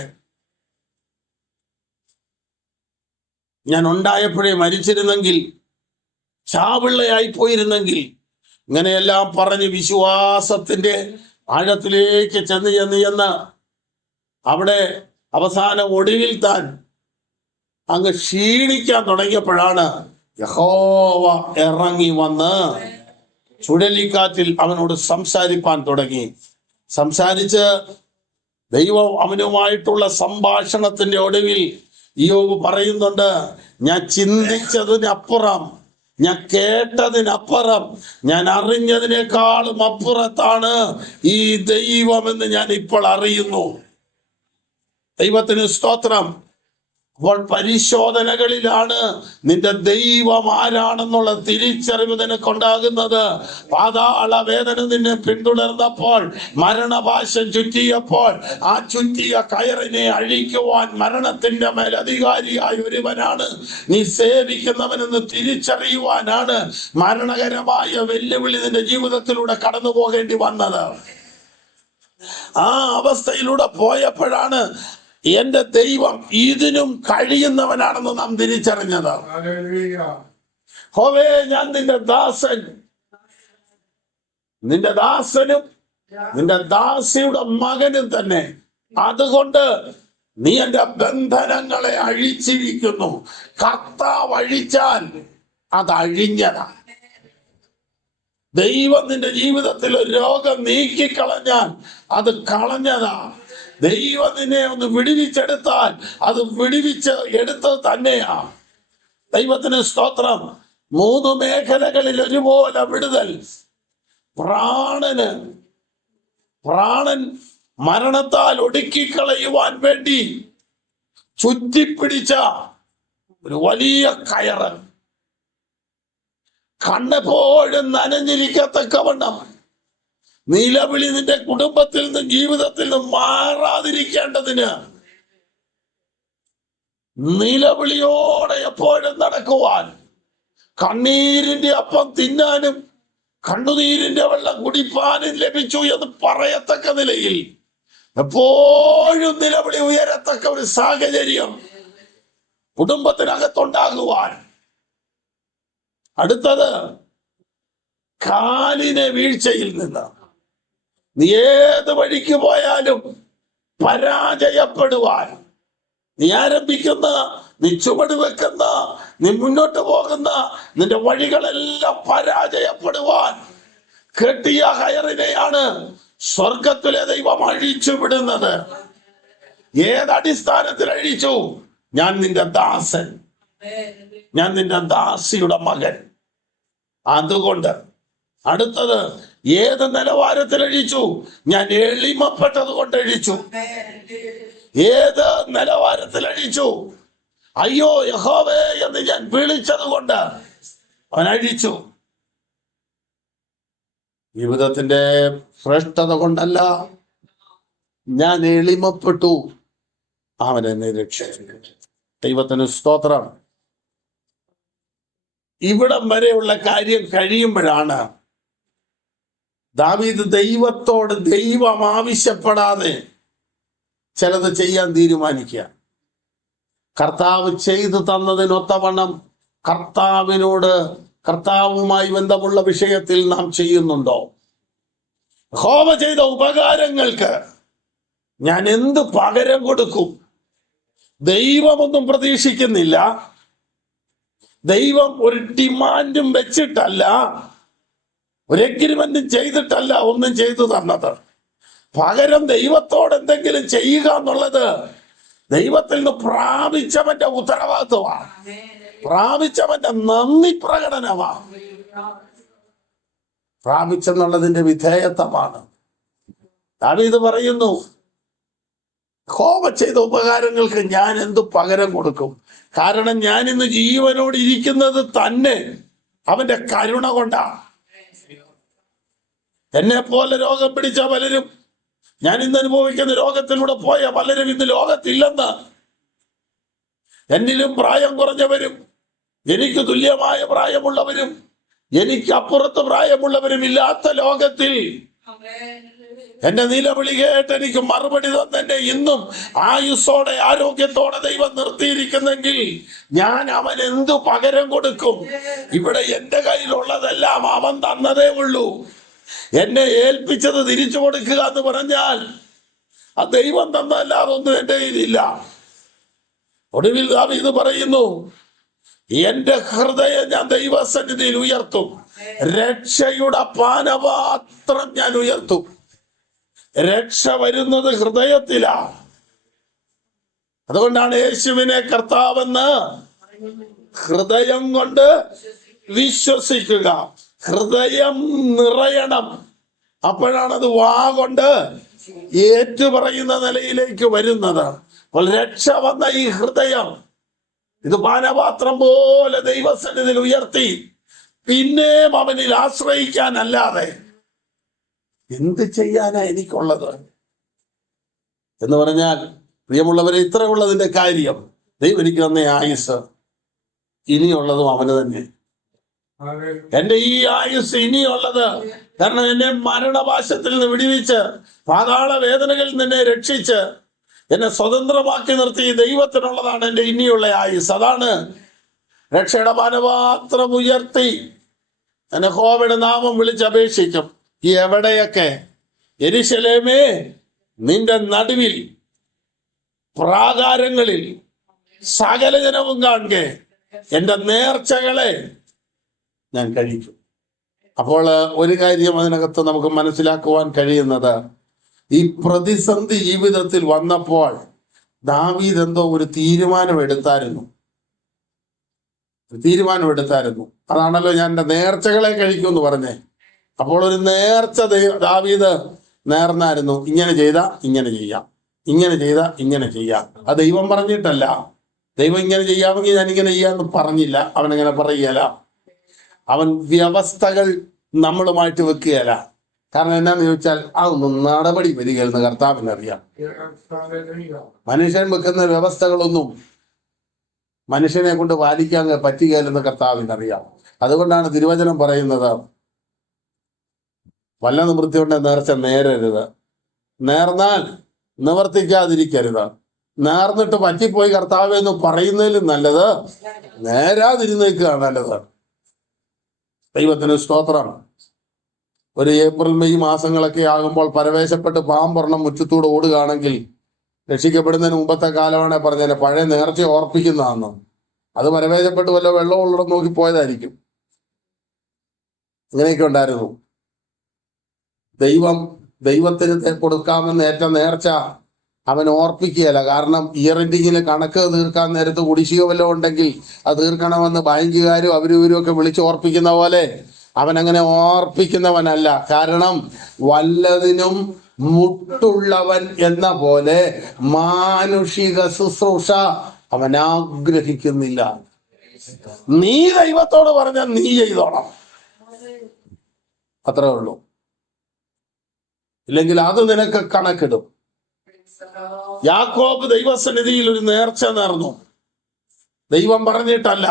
ഞാൻ ഉണ്ടായപ്പോഴേ മരിച്ചിരുന്നെങ്കിൽ, ചാവിള്ളയായി പോയിരുന്നെങ്കിൽ, ഇങ്ങനെയെല്ലാം പറഞ്ഞ് വിശ്വാസത്തിന്റെ ആഴത്തിലേക്ക് ചെന്ന് അവിടെ അവസാനം ഒടുവിൽ താൻ അങ്ങ് ക്ഷീണിക്കാൻ തുടങ്ങിയപ്പോഴാണ് യഹോവ ഇറങ്ങി വന്ന് ചുഴലിക്കാറ്റിൽ അവനോട് സംസാരിപ്പാൻ തുടങ്ങി. സംസാരിച്ച് ദൈവം അവനുമായിട്ടുള്ള സംഭാഷണത്തിന്റെ ഒടുവിൽ യോബ് പറയുന്നുണ്ട്, ഞാൻ ചിന്തിച്ചതിനപ്പുറം, ഞാൻ കേട്ടതിനപ്പുറം, ഞാൻ അറിഞ്ഞതിനേക്കാളും അപ്പുറത്താണ് ഈ ദൈവമെന്ന് ഞാൻ ഇപ്പോൾ അറിയുന്നു. ദൈവത്തിന് സ്തോത്രം. അപ്പോൾ പരിശോധനകളിലാണ് നിന്റെ ദൈവം ആരാണെന്നുള്ള തിരിച്ചറിവ് നിനക്കുണ്ടാകുന്നത്. പാതാള വേദന നിന്നെ പിന്തുടർന്നപ്പോൾ, മരണപാശം ചുറ്റിയപ്പോൾ, ആ ചുറ്റിയ കയറിനെ അഴിക്കുവാൻ മരണത്തിന്റെ മേൽ അധികാരിയായ ഒരുവനാണ് നീ സേവിക്കുന്നവനെന്ന് തിരിച്ചറിയുവാനാണ് മരണകരമായ വെല്ലുവിളി നിന്റെ ജീവിതത്തിലൂടെ കടന്നു പോകേണ്ടി വന്നത്. ആ അവസ്ഥയിലൂടെ പോയപ്പോഴാണ് എന്റെ ദൈവം ഇതിനും കഴിയുന്നവനാണെന്ന് നാം തിരിച്ചറിഞ്ഞത്. ഹോവേ, ഞാൻ നിന്റെ ദാസൻ, നിന്റെ ദാസനും നിന്റെ ദാസിയുടെ മകനും തന്നെ. അതുകൊണ്ട് നീ എന്റെ ബന്ധനങ്ങളെ അഴിച്ചിരിക്കുന്നു. കർത്താവ് അഴിച്ചാൽ അത് അഴിഞ്ഞതാണ്. ദൈവം നിന്റെ ജീവിതത്തിൽ ഒരു രോഗം നീക്കിക്കളഞ്ഞാൽ അത് കളഞ്ഞതാ. ദൈവം നിന്നെ ഒന്ന് വിടുവിച്ചെടുത്താൽ അത് വിടുവിച്ച് എടുത്തത് തന്നെയാ. ദൈവത്തിന് സ്തോത്രം. 3 മേഖലകളിൽ ഒരുപോലെ വിടുതൽ. പ്രാണൻ മരണത്താൽ ഒടുക്കിക്കളയുവാൻ വേണ്ടി ചുറ്റിപ്പിടിച്ച ഒരു വലിയ കയറ്, കണ്ണെപ്പോഴും നനഞ്ഞിരിക്കത്തക്കവണ്ണം നിലവിളി നിന്റെ കുടുംബത്തിൽ നിന്നും ജീവിതത്തിൽ നിന്നും മാറാതിരിക്കേണ്ടതിന് നിലവിളിയോടെ എപ്പോഴും നടക്കുവാൻ, കണ്ണീരിന്റെ അപ്പം തിന്നാനും കണ്ണുനീരിന്റെ വെള്ളം കുടിപ്പാനും ലഭിച്ചു എന്ന് പറയത്തക്ക നിലയിൽ എപ്പോഴും നിലവിളി ഉയരത്തക്ക ഒരു സാഹചര്യം കുടുംബത്തിനകത്തുണ്ടാകുവാൻ. അടുത്തത്, കാലിനെ വീഴ്ചയിൽ നിന്ന് നീ ഏത് വഴിക്ക് പോയാലും പരാജയപ്പെടുവാൻ, നീ ആരംഭിക്കുന്ന, നീ ചുവട് വെക്കുന്ന, നീ മുന്നോട്ട് പോകുന്ന നിന്റെ വഴികളെല്ലാം പരാജയപ്പെടുവാൻ കെട്ടിയ കയറിനെയാണ് സ്വർഗത്തിലെ ദൈവം അഴിച്ചു വിടുന്നത്. ഏതടിസ്ഥാനത്തിൽ അഴിച്ചു? ഞാൻ നിന്റെ ദാസൻ, ഞാൻ നിന്റെ ദാസിയുടെ മകൻ. അതുകൊണ്ട് അടുത്തത്, ഏത് നിലവാരത്തിൽ അഴിച്ചു? ഞാൻ എളിമപ്പെട്ടത് കൊണ്ട് അഴിച്ചു. ഏത് നിലവാരത്തിൽ അഴിച്ചു? അയ്യോ യഹോവേ എന്ന് ഞാൻ വിളിച്ചത് കൊണ്ട് അവൻ അഴിച്ചു. ജീവിതത്തിന്റെ ശ്രേഷ്ഠത കൊണ്ടല്ല, ഞാൻ എളിമപ്പെട്ടു, അവൻ എന്നെ രക്ഷിച്ചു. ദൈവത്തിന് സ്തോത്രം. ഇവിടം വരെയുള്ള കാര്യം കഴിയുമ്പോഴാണ് ദാവീദ് ദൈവത്തോട് ദൈവം ആവശ്യപ്പെടാതെ ചിലത് ചെയ്യാൻ തീരുമാനിക്കുക. കർത്താവ് ചെയ്തു തന്നതിനൊത്തവണ്ണം കർത്താവുമായി ബന്ധമുള്ള വിഷയത്തിൽ നാം ചെയ്യുന്നുണ്ടോ? യഹോവ ചെയ്ത ഉപകാരങ്ങൾക്ക് ഞാൻ എന്ത് പകരം കൊടുക്കും? ദൈവമൊന്നും പ്രതീക്ഷിക്കുന്നില്ല. ദൈവം ഒരു ഡിമാൻഡും വെച്ചിട്ടല്ല, ഒരു എഗ്രിമെന്റും ചെയ്തിട്ടല്ല ഒന്നും ചെയ്തു തന്നത്. പകരം ദൈവത്തോട് എന്തെങ്കിലും ചെയ്യുക എന്നുള്ളത് ദൈവത്തിൽ നിന്ന് പ്രാപിച്ചവന്റെ ഉത്തരവാദിത്വമാണ്, പ്രാപിച്ചവന്റെ നന്ദി പ്രകടനമാണ്, പ്രാപിച്ചെന്നുള്ളതിന്റെ വിധേയത്വമാണ്. ദാവീദ് പറയുന്നു, യഹോവ ചെയ്ത ഉപകാരങ്ങൾക്ക് ഞാൻ എന്ത് പകരം കൊടുക്കും? കാരണം ഞാൻ ഇന്ന് ജീവനോട് ഇരിക്കുന്നത് തന്നെ അവന്റെ കരുണ കൊണ്ടാണ്. എന്നെ പോലെ രോഗം പിടിച്ച പലരും, ഞാൻ ഇന്ന് അനുഭവിക്കുന്ന രോഗത്തിലൂടെ പോയ പലരും ഇന്ന് ലോകത്തില്ലെന്ന്, എന്നിലും പ്രായം കുറഞ്ഞവരും എനിക്ക് തുല്യമായ പ്രായമുള്ളവരും എനിക്ക് അപ്പുറത്ത് പ്രായമുള്ളവരും ഇല്ലാത്ത ലോകത്തിൽ എന്റെ നിലവിളി കേട്ട് എനിക്ക് മറുപടി തന്നെ ഇന്നും ആയുസ്സോടെ ആരോഗ്യത്തോടെ ദൈവം നിർത്തിയിരിക്കുന്നെങ്കിൽ ഞാൻ അവൻ എന്തു പകരം കൊടുക്കും? ഇവിടെ എന്റെ കയ്യിലുള്ളതെല്ലാം അവൻ തന്നതേ ഉള്ളൂ. എന്നെ ഏൽപ്പിച്ചത് തിരിച്ചു കൊടുക്കുക എന്ന് പറഞ്ഞാൽ ആ ദൈവം തന്നല്ലാതെ ഒന്നും എന്റെ കയ്യിലില്ല. ഒടുവിൽ ദാവീദ് പറയുന്നു, എന്റെ ഹൃദയം ഞാൻ ദൈവസന്നിധിയിൽ ഉയർത്തും, രക്ഷയുടെ പാനപാത്രം ഞാൻ ഉയർത്തും. രക്ഷ വരുന്നത് ഹൃദയത്തിലാ. അതുകൊണ്ടാണ് യേശുവിനെ കർത്താവെന്ന് ഹൃദയം കൊണ്ട് വിശ്വസിക്കുക. ഹൃദയം നിറയണം, അപ്പോഴാണത് വാ കൊണ്ട് ഏറ്റുപറയുന്ന നിലയിലേക്ക് വരുന്നത്. അപ്പോൾ രക്ഷ വന്ന ഈ ഹൃദയം ഇത് പാനപാത്രം പോലെ ദൈവസന്നിധിയിൽ ഉയർത്തി പിന്നെയും അവനിൽ ആശ്രയിക്കാനല്ലാതെ എന്ത് ചെയ്യാനാ എനിക്കുള്ളത് എന്ന് പറഞ്ഞാൽ, പ്രിയമുള്ളവരെ, ഇത്രയുള്ളതിന്റെ കാര്യം. ദൈവം എനിക്ക് തന്ന ആയുസ് ഇനിയുള്ളതും അവന് തന്നെ. എന്റെ ഈ ആയുസ് ഇനിയുള്ളത്, കാരണം എന്നെ മരണപാശത്തിൽ നിന്ന് വിടുവിച്ച് പാതാള വേദനകളിൽ നിന്നെ രക്ഷിച്ച് എന്നെ സ്വതന്ത്രമാക്കി നിർത്തി ദൈവത്തിനുള്ളതാണ് എന്റെ ഇനിയുള്ള ആയുസ്. അതാണ് രക്ഷയുടെ പാനപാത്രം ഉയർത്തി എന്നെ യഹോവയുടെ നാമം വിളിച്ചപേക്ഷിക്കും. എവിടെയൊക്കെ? യെരൂശലേമേ, നിന്റെ നടുവിൽ പ്രാകാരങ്ങളിൽ സകല ജനവും കാണുക എന്റെ നേർച്ചകളെ ഞാൻ കഴിക്കും. അപ്പോൾ ഒരു കാര്യം അതിനകത്ത് നമുക്ക് മനസ്സിലാക്കുവാൻ കഴിയുന്നത്, ഈ പ്രതിസന്ധി ജീവിതത്തിൽ വന്നപ്പോൾ ദാവീദ് എന്തോ ഒരു തീരുമാനമെടുത്തായിരുന്നു. അതാണല്ലോ ഞാൻ എൻ്റെ നേർച്ചകളെ കഴിക്കും എന്ന് പറഞ്ഞേ. അപ്പോൾ ഒരു നേർച്ച ദാവീദ് നേർന്നായിരുന്നു. ഇങ്ങനെ ചെയ്ത ഇങ്ങനെ ചെയ്യാം, ഇങ്ങനെ ചെയ്ത ഇങ്ങനെ ചെയ്യാം. അത് ദൈവം പറഞ്ഞിട്ടല്ല. ദൈവം ഇങ്ങനെ ചെയ്യാമെങ്കിൽ ഞാൻ ഇങ്ങനെ ചെയ്യാമെന്ന് പറഞ്ഞില്ല. അവനങ്ങനെ പറയുകയല്ല. അവൻ വ്യവസ്ഥകൾ നമ്മളുമായിട്ട് വെക്കുകയല്ല. കാരണം എന്നാന്ന് ചോദിച്ചാൽ അതൊന്നും നടപടി വരികയെന്ന് കർത്താവിനറിയാം. മനുഷ്യൻ വെക്കുന്ന വ്യവസ്ഥകളൊന്നും മനുഷ്യനെ കൊണ്ട് പാലിക്കാൻ പറ്റുകയില്ലെന്ന് കർത്താവിനറിയാം. അതുകൊണ്ടാണ് തിരുവചനം പറയുന്നത്, വല്ല നിവൃത്തി കൊണ്ട് നേർച്ച നേരരുത്, നേർന്നാൽ നിവർത്തിക്കാതിരിക്കരുത്. നേർന്നിട്ട് പറ്റിപ്പോയി കർത്താവ് എന്ന് പറയുന്നതിലും നല്ലത് നേരാതിരുന്നേക്കുകയാണ് നല്ലത്. ദൈവത്തിന് സ്തോത്രം. ഒരു ഏപ്രിൽ മെയ് മാസങ്ങളൊക്കെ ആകുമ്പോൾ പരവേശപ്പെട്ട് പാമ്പൊരെണ്ണം മുറ്റത്തൂടെ ഓടുകയാണെങ്കിൽ രക്ഷിക്കപ്പെടുന്നതിന് മുമ്പത്തെ കാലമാണ് പറഞ്ഞാൽ പഴയ നേർച്ച ഓർപ്പിക്കുന്നതാണെന്ന്. അത് പരവേശപ്പെട്ട് വല്ല വെള്ളമുള്ളിടം നോക്കി പോയതായിരിക്കും. ഇങ്ങനെയൊക്കെ ഉണ്ടായിരുന്നു. ദൈവത്തിന് കൊടുക്കാമെന്ന് ഏറ്റ നേർച്ച അവൻ ഓർപ്പിക്കുകയല്ല. കാരണം ഇയർ എൻഡിങ്ങിന് കണക്ക് തീർക്കാൻ നേരത്ത് കുടിശ്ശിക വല്ലതും ഉണ്ടെങ്കിൽ അത് തീർക്കണമെന്ന് ബാങ്കുകാരും അവരും ഒക്കെ വിളിച്ച് ഓർപ്പിക്കുന്ന പോലെ അവൻ അങ്ങനെ ഓർപ്പിക്കുന്നവനല്ല. കാരണം വല്ലതിനും മുട്ടുള്ളവൻ എന്ന പോലെ മാനുഷിക ശുശ്രൂഷ അവൻ ആഗ്രഹിക്കുന്നില്ല. നീ ദൈവത്തോട് പറഞ്ഞാൽ നീ ചെയ്തോണം, അത്രേ ഉള്ളൂ. ഇല്ലെങ്കിൽ അത് നിനക്ക് കണക്കിടും. യാക്കോബ് ദൈവസന്നിധിയിൽ ഒരു നേർച്ച നേർന്നു. ദൈവം പറഞ്ഞിട്ടല്ല.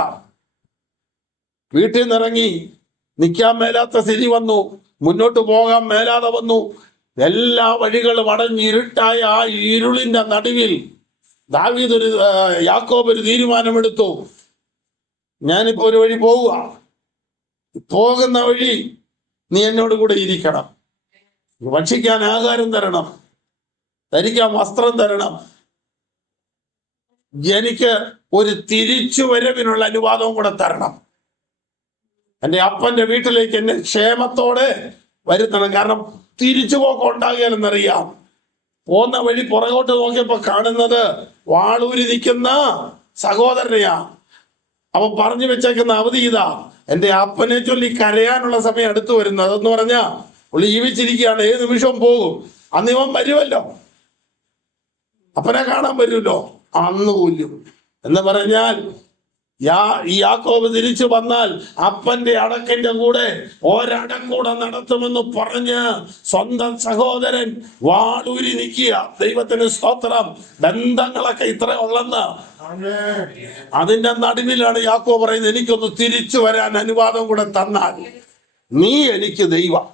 വീട്ടിൽ നിന്നിറങ്ങി നിൽക്കാൻ മേലാത്ത സ്ഥിതി വന്നു, മുന്നോട്ട് പോകാൻ മേലാതെ വന്നു. എല്ലാ വഴികളും അടഞ്ഞിരുട്ടായ ആ ഇരുളിന്റെ നടുവിൽ യാക്കോബ് ഒരു തീരുമാനമെടുത്തു. ഞാനിപ്പോ ഒരു വഴി പോവുക, പോകുന്ന വഴി നീ എന്നോട് കൂടെ ഇരിക്കണം, ഭക്ഷിക്കാൻ ആഹാരം തരണം, ധരിക്കാൻ വസ്ത്രം തരണം, എനിക്ക് ഒരു തിരിച്ചുവരവിനുള്ള അനുവാദവും കൂടെ തരണം, എൻ്റെ അപ്പന്റെ വീട്ടിലേക്ക് എന്നെ ക്ഷേമത്തോടെ വരുത്തണം. കാരണം തിരിച്ചു പോക്ക് ഉണ്ടാകില്ലെന്നറിയാം. പോകുന്ന വഴി പുറകോട്ട് നോക്കിയപ്പോ കാണുന്നത് വാളൂരി നിൽക്കുന്ന സഹോദരനെയാ. അവൻ പറഞ്ഞു വെച്ചേക്കുന്ന അവധി ഇതാ, എൻ്റെ അപ്പനെ ചൊല്ലി കരയാനുള്ള സമയം അടുത്തു വരുന്നത്. അതെന്ന് പറഞ്ഞാ പുള്ളി ജീവിച്ചിരിക്കുകയാണ്, ഏത് നിമിഷവും പോകും. അന്ന് ഇവൻ വരുമല്ലോ, അപ്പനെ കാണാൻ വരുമല്ലോ, അന്ന് കൊല്ലും എന്ന് പറഞ്ഞാൽ ഈ യാക്കോബ് തിരിച്ചു വന്നാൽ അപ്പന്റെ അടക്കിന്റെ കൂടെ ഒരടം കൂടെ നടത്തുമെന്ന് പറഞ്ഞ് സ്വന്തം സഹോദരൻ വാളൂരി നിൽക്കുക. ദൈവത്തിന് സ്തോത്രം. ബന്ധങ്ങളൊക്കെ ഇത്ര ഉള്ളെന്ന്. അതിന്റെ നടുവിലാണ് യാക്കോബ് പറയുന്നത്, എനിക്കൊന്ന് തിരിച്ചു വരാൻ അനുവാദം കൂടെ തന്നാൽ നീ എനിക്ക് ദൈവം.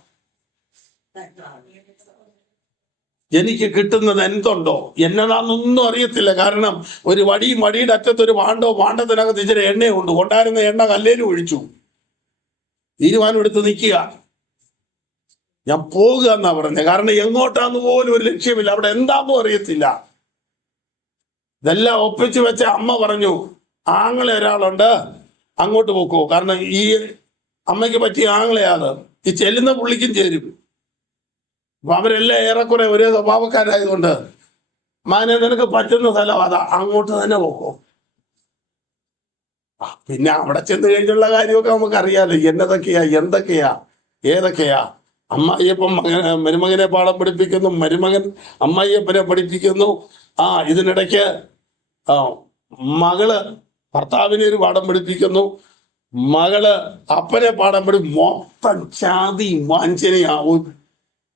എനിക്ക് കിട്ടുന്നത് എന്തുണ്ടോ എന്നതാണെന്നൊന്നും അറിയത്തില്ല. കാരണം ഒരു വടിയുടെ അറ്റത്തൊരു പാണ്ടത്തിനകത്ത് ഇച്ചിരി എണ്ണയുണ്ട്. കൊണ്ടായിരുന്ന എണ്ണ കല്ലേലും ഒഴിച്ചു. തീരുമാനം എടുത്ത് നിൽക്കുക, ഞാൻ പോകുക എന്നാ പറഞ്ഞത്. കാരണം എങ്ങോട്ടാന്ന് പോലും ഒരു ലക്ഷ്യമില്ല, അവിടെ എന്താണെന്നും അറിയത്തില്ല. ഇതെല്ലാം ഒപ്പിച്ചു വെച്ച അമ്മ പറഞ്ഞു, ആങ്ങളെ ഒരാളുണ്ട്, അങ്ങോട്ട് പോക്കോ. കാരണം ഈ അമ്മയ്ക്ക് പറ്റിയ ആങ്ങളെയാണ്, ഈ ചെല്ലുന്ന പുള്ളിക്കും ചേരും. അപ്പൊ അവരെല്ലാം ഏറെക്കുറെ ഒരേ സ്വഭാവക്കാരായതുകൊണ്ട് മാനെ നിനക്ക് പറ്റുന്ന സ്ഥലം അതാ, അങ്ങോട്ട് തന്നെ പോക്കോ. പിന്നെ അവിടെ ചെന്ന് കഴിഞ്ഞുള്ള കാര്യമൊക്കെ നമുക്കറിയാലോ, എന്തൊക്കെയാ ഏതൊക്കെയാ. അമ്മായിയപ്പൻ മരുമകനെ പാഠം പഠിപ്പിക്കുന്നു, മരുമകൻ അമ്മായിയപ്പനെ പഠിപ്പിക്കുന്നു. ഇതിനിടയ്ക്ക് മകള് ഭർത്താവിനെ ഒരു പാഠം പഠിപ്പിക്കുന്നു, മകള് അപ്പനെ പാഠം മൊത്തം ചാതി വാഞ്ചനയാവും,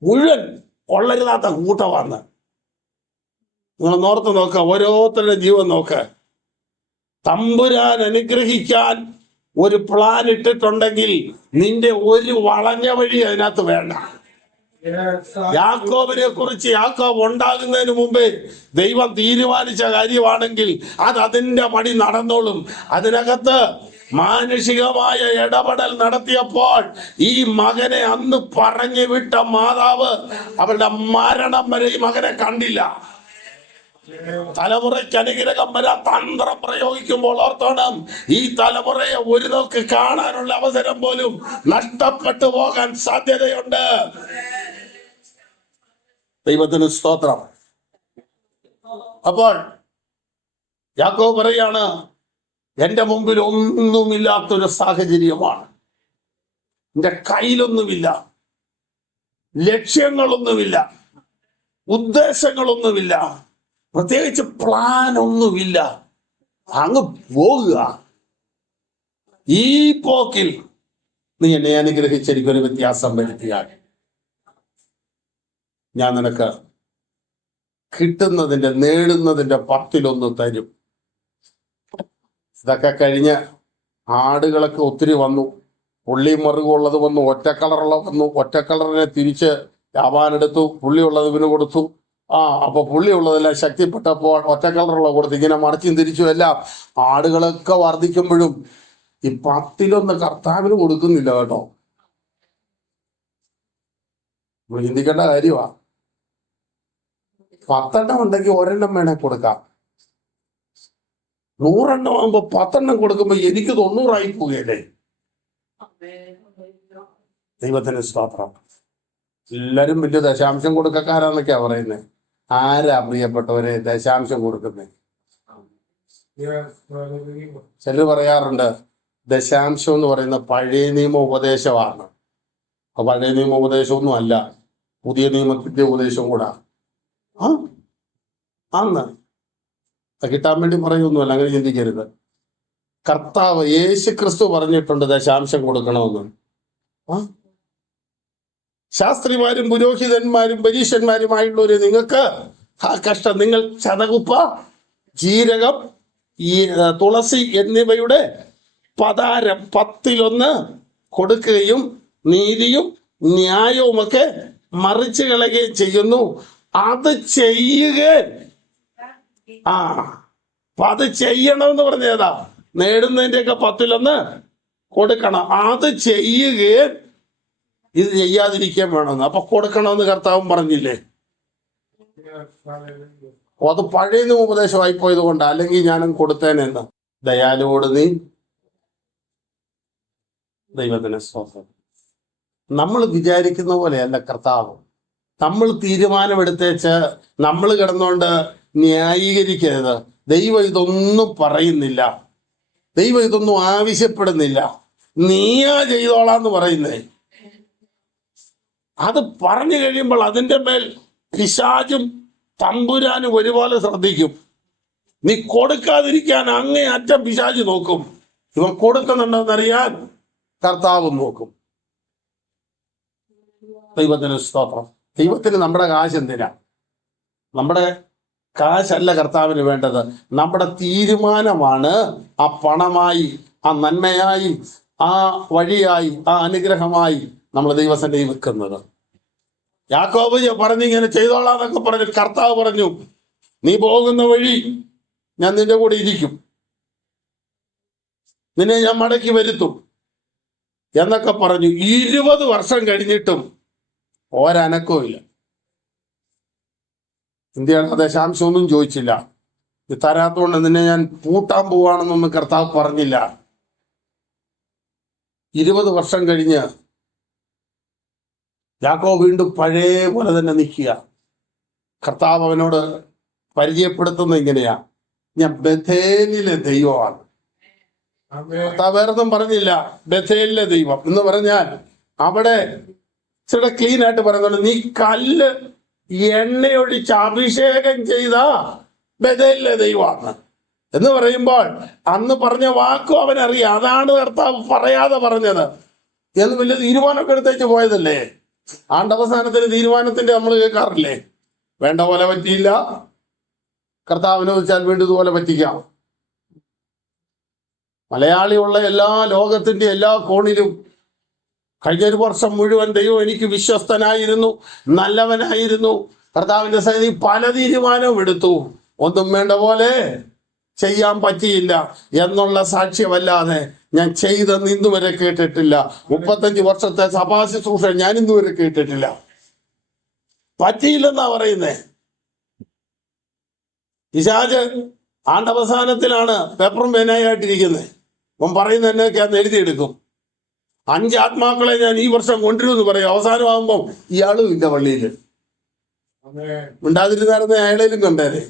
മുഴുവൻ കൊള്ളരുതാത്ത കൂട്ടമാണ്. നിങ്ങൾ നോർത്ത് നോക്ക, ഓരോരുത്തരുടെ ജീവൻ നോക്ക. തമ്പുരാൻ അനുഗ്രഹിക്കാൻ ഒരു പ്ലാൻ ഇട്ടിട്ടുണ്ടെങ്കിൽ നിന്റെ ഒരു വളഞ്ഞ വഴി അതിനകത്ത് വേണ്ട. യാക്കോബിനെ കുറിച്ച് യാക്കോബ് ഉണ്ടാകുന്നതിന് മുമ്പേ ദൈവം തീരുമാനിച്ച കാര്യമാണെങ്കിൽ അത് അതിന്റെ പടി നടന്നോളും. അതിനകത്ത് മാനുഷികമായ ഇടപെടൽ നടത്തിയപ്പോൾ ഈ മകനെ അന്ന് പറഞ്ഞു വിട്ട മാതാവ് അവരുടെ മരണം വരെ ഈ മകനെ കണ്ടില്ല. തലമുറയ്ക്ക് അനുഗ്രഹം വരാൻ തന്ത്രം പ്രയോഗിക്കുമ്പോൾ ഓർത്തോണം, ഈ തലമുറയെ ഒരു നോക്ക് കാണാനുള്ള അവസരം പോലും നഷ്ടപ്പെട്ടു പോകാൻ സാധ്യതയുണ്ട്. ദൈവത്തിന് സ്തോത്രം. അപ്പോൾ യാക്കോബ് പറയാണ്, എന്റെ മുമ്പിൽ ഒന്നുമില്ലാത്തൊരു സാഹചര്യമാണ്, എന്റെ കയ്യിലൊന്നുമില്ല, ലക്ഷ്യങ്ങളൊന്നുമില്ല, ഉദ്ദേശങ്ങളൊന്നുമില്ല, പ്രത്യേകിച്ച് പ്ലാൻ ഒന്നുമില്ല, അങ്ങ് പോകുക. ഈ പോക്കിൽ നീ എന്നെ അനുഗ്രഹിച്ചെനിക്കൊരു വ്യത്യാസം വരുത്തിയാൽ ഞാൻ നിനക്ക് കിട്ടുന്നതിന്റെ നേടുന്നതിന്റെ 10 തരും. ഇതൊക്കെ കഴിഞ്ഞ് ആടുകളൊക്കെ ഒത്തിരി വന്നു, പുള്ളി മറുകുള്ളത് വന്നു, ഒറ്റ കളറുള്ള വന്നു. ഒറ്റ കളറിനെ തിരിച്ച് ലാബാനെടുത്തു, പുള്ളിയുള്ളത് ഇവന് കൊടുത്തു. അപ്പൊ പുള്ളിയുള്ളതെല്ലാം ശക്തിപ്പെട്ടപ്പോൾ ഒറ്റ കളറുള്ള കൊടുത്തു. ഇങ്ങനെ മറിച്ചും തിരിച്ചും എല്ലാം ആടുകളൊക്കെ വർദ്ധിക്കുമ്പോഴും ഈ 10 കർത്താവിന് കൊടുക്കുന്നില്ല കേട്ടോ. ചിന്തിക്കേണ്ട കാര്യമാ. 10 ഉണ്ടെങ്കിൽ 1 വേണേ കൊടുക്കാം. 100 ആകുമ്പോ 10 കൊടുക്കുമ്പോ എനിക്ക് 90 പോവുകയല്ലേ. ദൈവത്തിന് സ്തോത്രം. എല്ലാരും വലിയ ദശാംശം കൊടുക്കക്കാരാന്നൊക്കെയാ പറയുന്നത്. ആരാ പ്രിയപ്പെട്ടവരെ ദശാംശം കൊടുക്കുന്നത്? ചിലർ പറയാറുണ്ട് ദശാംശം എന്ന് പറയുന്ന പഴയ നിയമ ഉപദേശമാണ്. പഴയ നിയമ ഉപദേശമൊന്നും അല്ല, പുതിയ നിയമത്തിന്റെ ഉപദേശവും കൂടാ. ആന്ന് കിട്ടാൻ വേണ്ടി പറയൊന്നുമല്ല, അങ്ങനെ ചിന്തിക്കരുത്. കർത്താവ് യേശു ക്രിസ്തു പറഞ്ഞിട്ടുണ്ട് ദശാംശം കൊടുക്കണമെന്ന്. ശാസ്ത്രിമാരും പുരോഹിതന്മാരും പരീക്ഷന്മാരുമായുള്ളവര് നിങ്ങൾക്ക് കഷ്ടം. നിങ്ങൾ ചതകുപ്പ, ജീരകം, തുളസി എന്നിവയുടെ പതാരം 10 കൊടുക്കുകയും നീതിയും ന്യായവുമൊക്കെ മറിച്ചു കളയുകയും ചെയ്യുന്നു. അത് ചെയ്യുക. അപ്പൊ അത് ചെയ്യണമെന്ന് പറഞ്ഞേതാ, നേടുന്നതിന്റെയൊക്കെ 10 കൊടുക്കണം. അത് ചെയ്യുകയും ഇത് ചെയ്യാതിരിക്കാൻ വേണമെന്ന്. അപ്പൊ കൊടുക്കണമെന്ന് കർത്താവും പറഞ്ഞില്ലേ? അത് പഴയ ഉപദേശമായി പോയത് കൊണ്ട്, അല്ലെങ്കിൽ ഞാനും കൊടുത്തേനെന്ന്. ദയാലുവോട് നീ. ദൈവത്തിന് സ്തോത്രം. നമ്മൾ വിചാരിക്കുന്ന പോലെയല്ല കർത്താവ്. നമ്മൾ തീരുമാനമെടുത്തേച്ച് നമ്മൾ കിടന്നുകൊണ്ട് ന്യായീകരിക്കരുത്. ദൈവം ഇതൊന്നും പറയുന്നില്ല, ദൈവം ഇതൊന്നും ആവശ്യപ്പെടുന്നില്ല. നീയാ ചെയ്തോളാന്ന് പറയുന്നേ. അത് പറഞ്ഞു കഴിയുമ്പോൾ അതിൻ്റെ മേൽ പിശാചും തമ്പുരാനും ഒരുപോലെ ശ്രദ്ധിക്കും. നീ കൊടുക്കാതിരിക്കാൻ അങ്ങേ അറ്റം പിശാച് നോക്കും. ഇവൻ കൊടുക്കുന്നുണ്ടോന്നറിയാൻ കർത്താവും നോക്കും. ദൈവത്തിന് സ്തോത്രം. ദൈവത്തിന് നമ്മുടെ കാശ് എന്തിനാ? നമ്മുടെ കാശല്ല കർത്താവിന് വേണ്ടത്. നമ്മുടെ തീരുമാനമാണ് ആ പണമായി, ആ നന്മയായി, ആ വഴിയായി, ആ അനുഗ്രഹമായി നമ്മൾ ദൈവസന്നിധിയിൽ വെക്കുന്നത്. യാക്കോബ് പറഞ്ഞിങ്ങനെ ചെയ്തോളാന്നൊക്കെ പറഞ്ഞു. കർത്താവ് പറഞ്ഞു, നീ പോകുന്ന വഴി ഞാൻ നിന്റെ കൂടെ ഇരിക്കും, നിന്നെ ഞാൻ മടക്കി വരുത്തും എന്നൊക്കെ പറഞ്ഞു. 20 വർഷം കഴിഞ്ഞിട്ടും ഒരനക്കവും ഇല്ല. ഇന്ത്യയുടെ ദശാംശമൊന്നും ചോദിച്ചില്ല. ഇത് തരാത്തോണ്ട് നിന്നെ ഞാൻ പൂട്ടാൻ പോവാണെന്നൊന്നും കർത്താവ് പറഞ്ഞില്ല. 20 വർഷം കഴിഞ്ഞ് യാക്കോബ് വീണ്ടും പഴയ പോലെ തന്നെ നിൽക്കുക. കർത്താവ് അവനോട് പരിചയപ്പെടുത്തുന്നത് ഇങ്ങനെയാ, ഞാൻ ബഥേലിലെ ദൈവമാണ്. കർത്താവ് വേറൊന്നും പറഞ്ഞില്ല, ബഥേലിലെ ദൈവം എന്ന് പറഞ്ഞാൽ അവിടെ ഇച്ചിരി ക്ലീൻ ആയിട്ട് പറയുന്നുണ്ട്, നീ കല്ല് എണ്ണയൊഴിച്ച് അഭിഷേകം ചെയ്ത ബഥേലിലെ ദൈവമാണ്. എന്ന് പറയുമ്പോൾ അന്ന് പറഞ്ഞ വാക്കും അവനറിയാം. അതാണ് കർത്താവ് പറയാതെ പറഞ്ഞത് എന്ന് വലിയ തീരുമാനമൊക്കെ എടുത്തേച്ച് പോയതല്ലേ. ആണ്ടവസാനത്തിന് തീരുമാനത്തിന്റെ നമ്മൾ കേൾക്കാറില്ലേ? വേണ്ട പോലെ പറ്റിയില്ല, കർത്താവിനെ വെച്ചാൽ വീണ്ടും ഇതുപോലെ പറ്റിക്കാം. മലയാളിയുള്ള എല്ലാ ലോകത്തിന്റെ എല്ലാ കോണിലും കഴിഞ്ഞ ഒരു വർഷം മുഴുവൻ ദൈവം എനിക്ക് വിശ്വസ്തനായിരുന്നു, നല്ലവനായിരുന്നു, കർത്താവിന്റെ സന്നിധി പല തീരുമാനവും എടുത്തു, ഒന്നും വേണ്ട പോലെ ചെയ്യാൻ പറ്റിയില്ല എന്നുള്ള സാക്ഷ്യമല്ലാതെ ഞാൻ ചെയ്തെന്ന് ഇന്നുവരെ കേട്ടിട്ടില്ല. 35 വർഷത്തെ സഭാ ശുശ്രൂഷ ഞാൻ ഇന്നുവരെ കേട്ടിട്ടില്ല. പറ്റിയില്ലെന്നാ പറയുന്നേ. പിശാച് ആണ്ടവസാനത്തിലാണ് പേപ്പറും പേനായിട്ടിരിക്കുന്നത്. അവൻ പറയുന്ന എന്നൊക്കെ അന്ന് എഴുതിയെടുക്കും. 5 ആത്മാക്കളെ ഞാൻ ഈ വർഷം കൊണ്ടുവരുമെന്ന് പറയും. അവസാനമാകുമ്പോൾ ഇയാളും ഇല്ല പള്ളിയിൽ. ഉണ്ടാതിരുന്നായിരുന്ന അയാളേലും കണ്ടേനെ.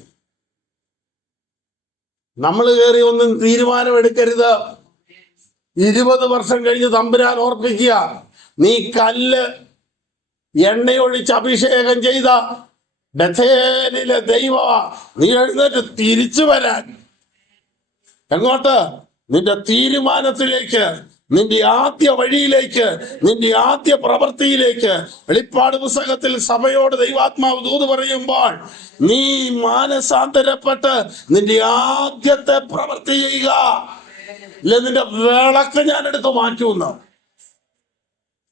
നമ്മൾ കയറി ഒന്നും തീരുമാനമെടുക്കരുത്. 20 വർഷം കഴിഞ്ഞ് തമ്പുരാൻ ഓർപ്പിക്കുക, നീ കല്ല് എണ്ണയൊഴിച്ച് അഭിഷേകം ചെയ്ത ബഥേലിലെ ദൈവമാ, നീ എഴുന്നേറ്റ് തിരിച്ചു വരാൻ. എങ്ങോട്ട്? നിന്റെ തീരുമാനത്തിലേക്ക്, നിന്റെ ആദ്യ വഴിയിലേക്ക്, നിന്റെ ആദ്യ പ്രവൃത്തിയിലേക്ക്. വെളിപ്പാട് പുസ്തകത്തിൽ സഭയോട് ദൈവാത്മാവ് ദൂത് പറയുമ്പോൾ, നീ മാനസാന്തരപ്പെട്ട് നിന്റെ ആദ്യത്തെ പ്രവൃത്തി ചെയ്യുക, ഇല്ല നിന്റെ വിളക്ക് ഞാൻ എടുത്ത് മാറ്റുമെന്ന്.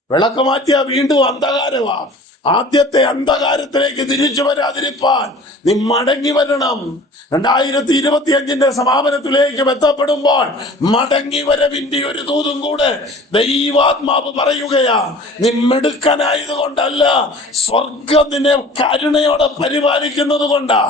വിളക്ക് മാറ്റിയാ വീണ്ടും അന്ധകാരമാ. ആദ്യത്തെ അന്ധകാരത്തിലേക്ക് തിരിച്ചു വരാതിരിപ്പാൻ നീ മടങ്ങി വരണം. 2025 സമാപനത്തിലേക്ക് എത്തപ്പെടുമ്പോൾ മടങ്ങി വരവിന്റെ ഒരു ദൂതും കൂടെ ദൈവാത്മാവ് പറയുകയാ. നീ മിടുക്കനായത് കൊണ്ടല്ല, സ്വർഗം നിന്നെ കരുണയോടെ പരിപാലിക്കുന്നത് കൊണ്ടാ.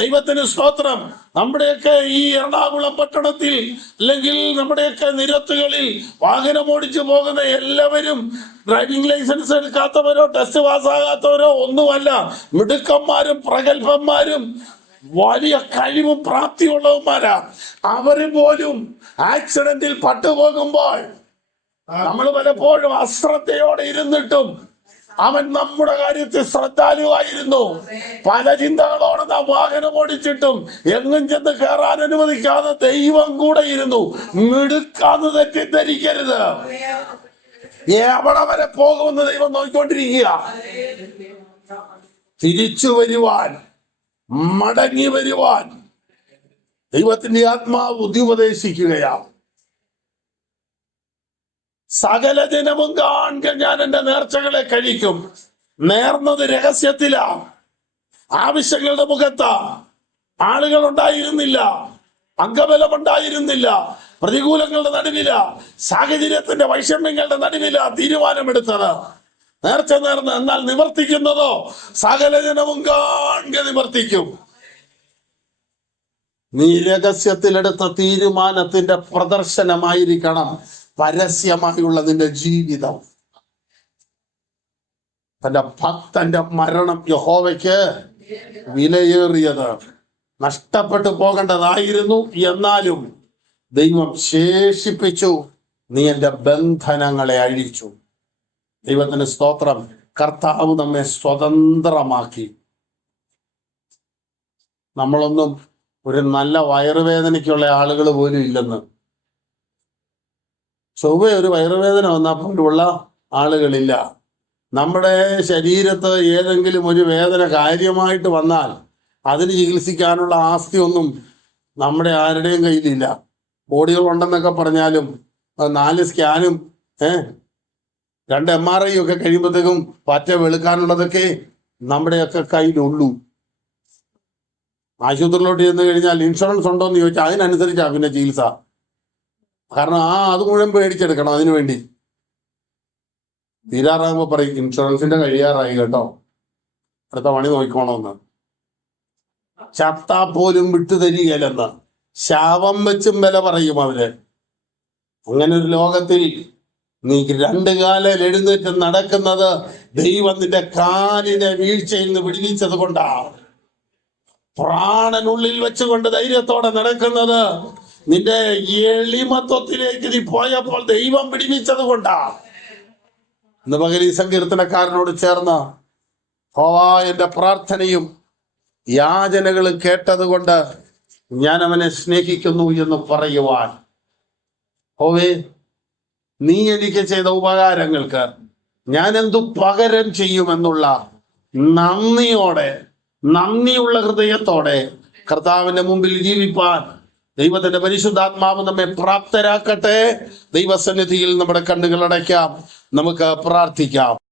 ദൈവത്തിന് സ്തോത്രം. നമ്മുടെയൊക്കെ ഈ എറണാകുളം പട്ടണത്തിൽ അല്ലെങ്കിൽ നമ്മുടെയൊക്കെ നിരത്തുകളിൽ വാഹനം ഓടിച്ചു പോകുന്ന എല്ലാവരും ഡ്രൈവിംഗ് ലൈസൻസ് എടുക്കാത്തവരോ ടെസ്റ്റ് പാസ്സാകാത്തവരോ ഒന്നുമല്ല. മിടുക്കന്മാരും പ്രഗത്ഭന്മാരും വലിയ കഴിവും പ്രാപ്തിയുള്ളവന്മാരാ. അവര് പോലും ആക്സിഡന്റിൽ പട്ടുപോകുമ്പോൾ നമ്മൾ പലപ്പോഴും അശ്രദ്ധയോടെ ഇരുന്നിട്ടും അവൻ നമ്മുടെ കാര്യത്തിൽ ശ്രദ്ധാലുവായിരുന്നു. പല ചിന്തകളോടെ നാം വാഹനം ഓടിച്ചിട്ടും എങ്ങും ചെന്ന് കയറാൻ അനുവദിക്കാതെ ദൈവം കൂടെ ഇരുന്നു. മിടുക്കാന്ന് തെറ്റിദ്ധരിക്കരുത്. എവിടെ വരെ പോകുമെന്ന് ദൈവം നോക്കിക്കൊണ്ടിരിക്കുക. തിരിച്ചു വരുവാൻ, മടങ്ങി വരുവാൻ ദൈവത്തിന്റെ ആത്മാവ് ബുദ്ധി ഉപദേശിക്കുകയാണ്. സകല ജനവും കാണുക ഞാൻ എന്റെ നേർച്ചകളെ കഴിക്കും. നേർന്നത് രഹസ്യത്തിലാ, ആവശ്യങ്ങളുടെ മുഖത്താ. ആളുകൾ ഉണ്ടായിരുന്നില്ല, അംഗബലം ഉണ്ടായിരുന്നില്ല, പ്രതികൂലങ്ങളുടെ നടുവില, സാഹചര്യത്തിന്റെ വൈഷമ്യങ്ങളുടെ നടുവില തീരുമാനമെടുത്തത്. നേർച്ച നേർന്ന്, എന്നാൽ നിവർത്തിക്കുന്നതോ സകല ജനവും കാണുക നിവർത്തിക്കും. നീ രഹസ്യത്തിലെടുത്ത തീരുമാനത്തിന്റെ പ്രദർശനമായിരിക്കണം പരസ്യമായുള്ള നിന്റെ ജീവിതം. തന്റെ ഭക്തന്റെ മരണം യഹോവയ്ക്ക് വിലയേറിയത്. നഷ്ടപ്പെട്ടു പോകേണ്ടതായിരുന്നു, എന്നാലും ദൈവം ശേഷിപ്പിച്ചു. നീ എന്റെ ബന്ധനങ്ങളെ അഴിച്ചു. ദൈവത്തിന് സ്തോത്രം. കർത്താവ് നമ്മെ സ്വതന്ത്രമാക്കി. നമ്മളൊന്നും ഒരു നല്ല വയറുവേദനയ്ക്കുള്ള ആളുകൾ പോലും ഇല്ലെന്ന്. ചൊവ്വ ഒരു വയറുവേദന വന്നപ്പോഴുള്ള ആളുകളില്ല. നമ്മുടെ ശരീരത്ത് ഏതെങ്കിലും ഒരു വേദന കാര്യമായിട്ട് വന്നാൽ അതിന് ചികിത്സിക്കാനുള്ള ആസ്തിയൊന്നും നമ്മുടെ ആരുടെയും കയ്യിലില്ല. ബോഡികൾ ഉണ്ടെന്നൊക്കെ പറഞ്ഞാലും 4 സ്കാനും 2 MRI ഒക്കെ കഴിയുമ്പോഴത്തേക്കും പറ്റ വെളുക്കാനുള്ളതൊക്കെ നമ്മുടെയൊക്കെ കയ്യിലുള്ളൂ. ആശുപത്രിയിലോട്ട് ചെന്ന് കഴിഞ്ഞാൽ ഇൻഷുറൻസ് ഉണ്ടോ എന്ന് ചോദിച്ചാൽ അതിനനുസരിച്ചാണ് പിന്നെ ചികിത്സ. കാരണം അത് മുഴുവൻ പേടിച്ചെടുക്കണം. അതിനുവേണ്ടി തീരാറാകുമ്പോ പറയും ഇൻഷുറൻസിന്റെ കഴിയാറായി കേട്ടോ, അടുത്ത പണി നോക്കിക്കോണമെന്ന്. ചത്താ പോലും വിട്ടുതരികയില്ലെന്ന് ശാപം വെച്ചും വില പറയും അവര്. അങ്ങനെ ഒരു ലോകത്തിൽ നീ 2 കാലിൽ എഴുന്നേറ്റ് നടക്കുന്നത് ദൈവം നിന്റെ കാലിനെ വീഴ്ചയിൽ നിന്ന് വിടുവിച്ചത് കൊണ്ടാണ്. പ്രാണനുള്ളിൽ വെച്ചുകൊണ്ട് ധൈര്യത്തോടെ നടക്കുന്നത് നിന്റെ എളിമത്വത്തിലേക്ക് നീ പോയപ്പോൾ ദൈവം വിടുവിച്ചത് കൊണ്ടാ. ഇന്ന് പകൽ ഈ സങ്കീർത്തനക്കാരനോട് ചേർന്ന് എന്റെ പ്രാർത്ഥനയും യാചനകളും കേട്ടത് കൊണ്ട് ഞാൻ അവനെ സ്നേഹിക്കുന്നു എന്ന് പറയുവാൻ. ഓവേ, നീ എനിക്ക് ചെയ്ത ഉപകാരങ്ങൾക്ക് ഞാൻ എന്തു പകരം ചെയ്യുമെന്നുള്ള നന്ദിയുള്ള ഹൃദയത്തോടെ കർത്താവിന്റെ മുമ്പിൽ ജീവിപ്പാൻ ദൈവത്തിന്റെ പരിശുദ്ധാത്മാവ് നമ്മെ പ്രാപ്തരാക്കട്ടെ. ദൈവസന്നിധിയിൽ നമ്മുടെ കണ്ണുകൾ അടയ്ക്കാം, നമുക്ക് പ്രാർത്ഥിക്കാം.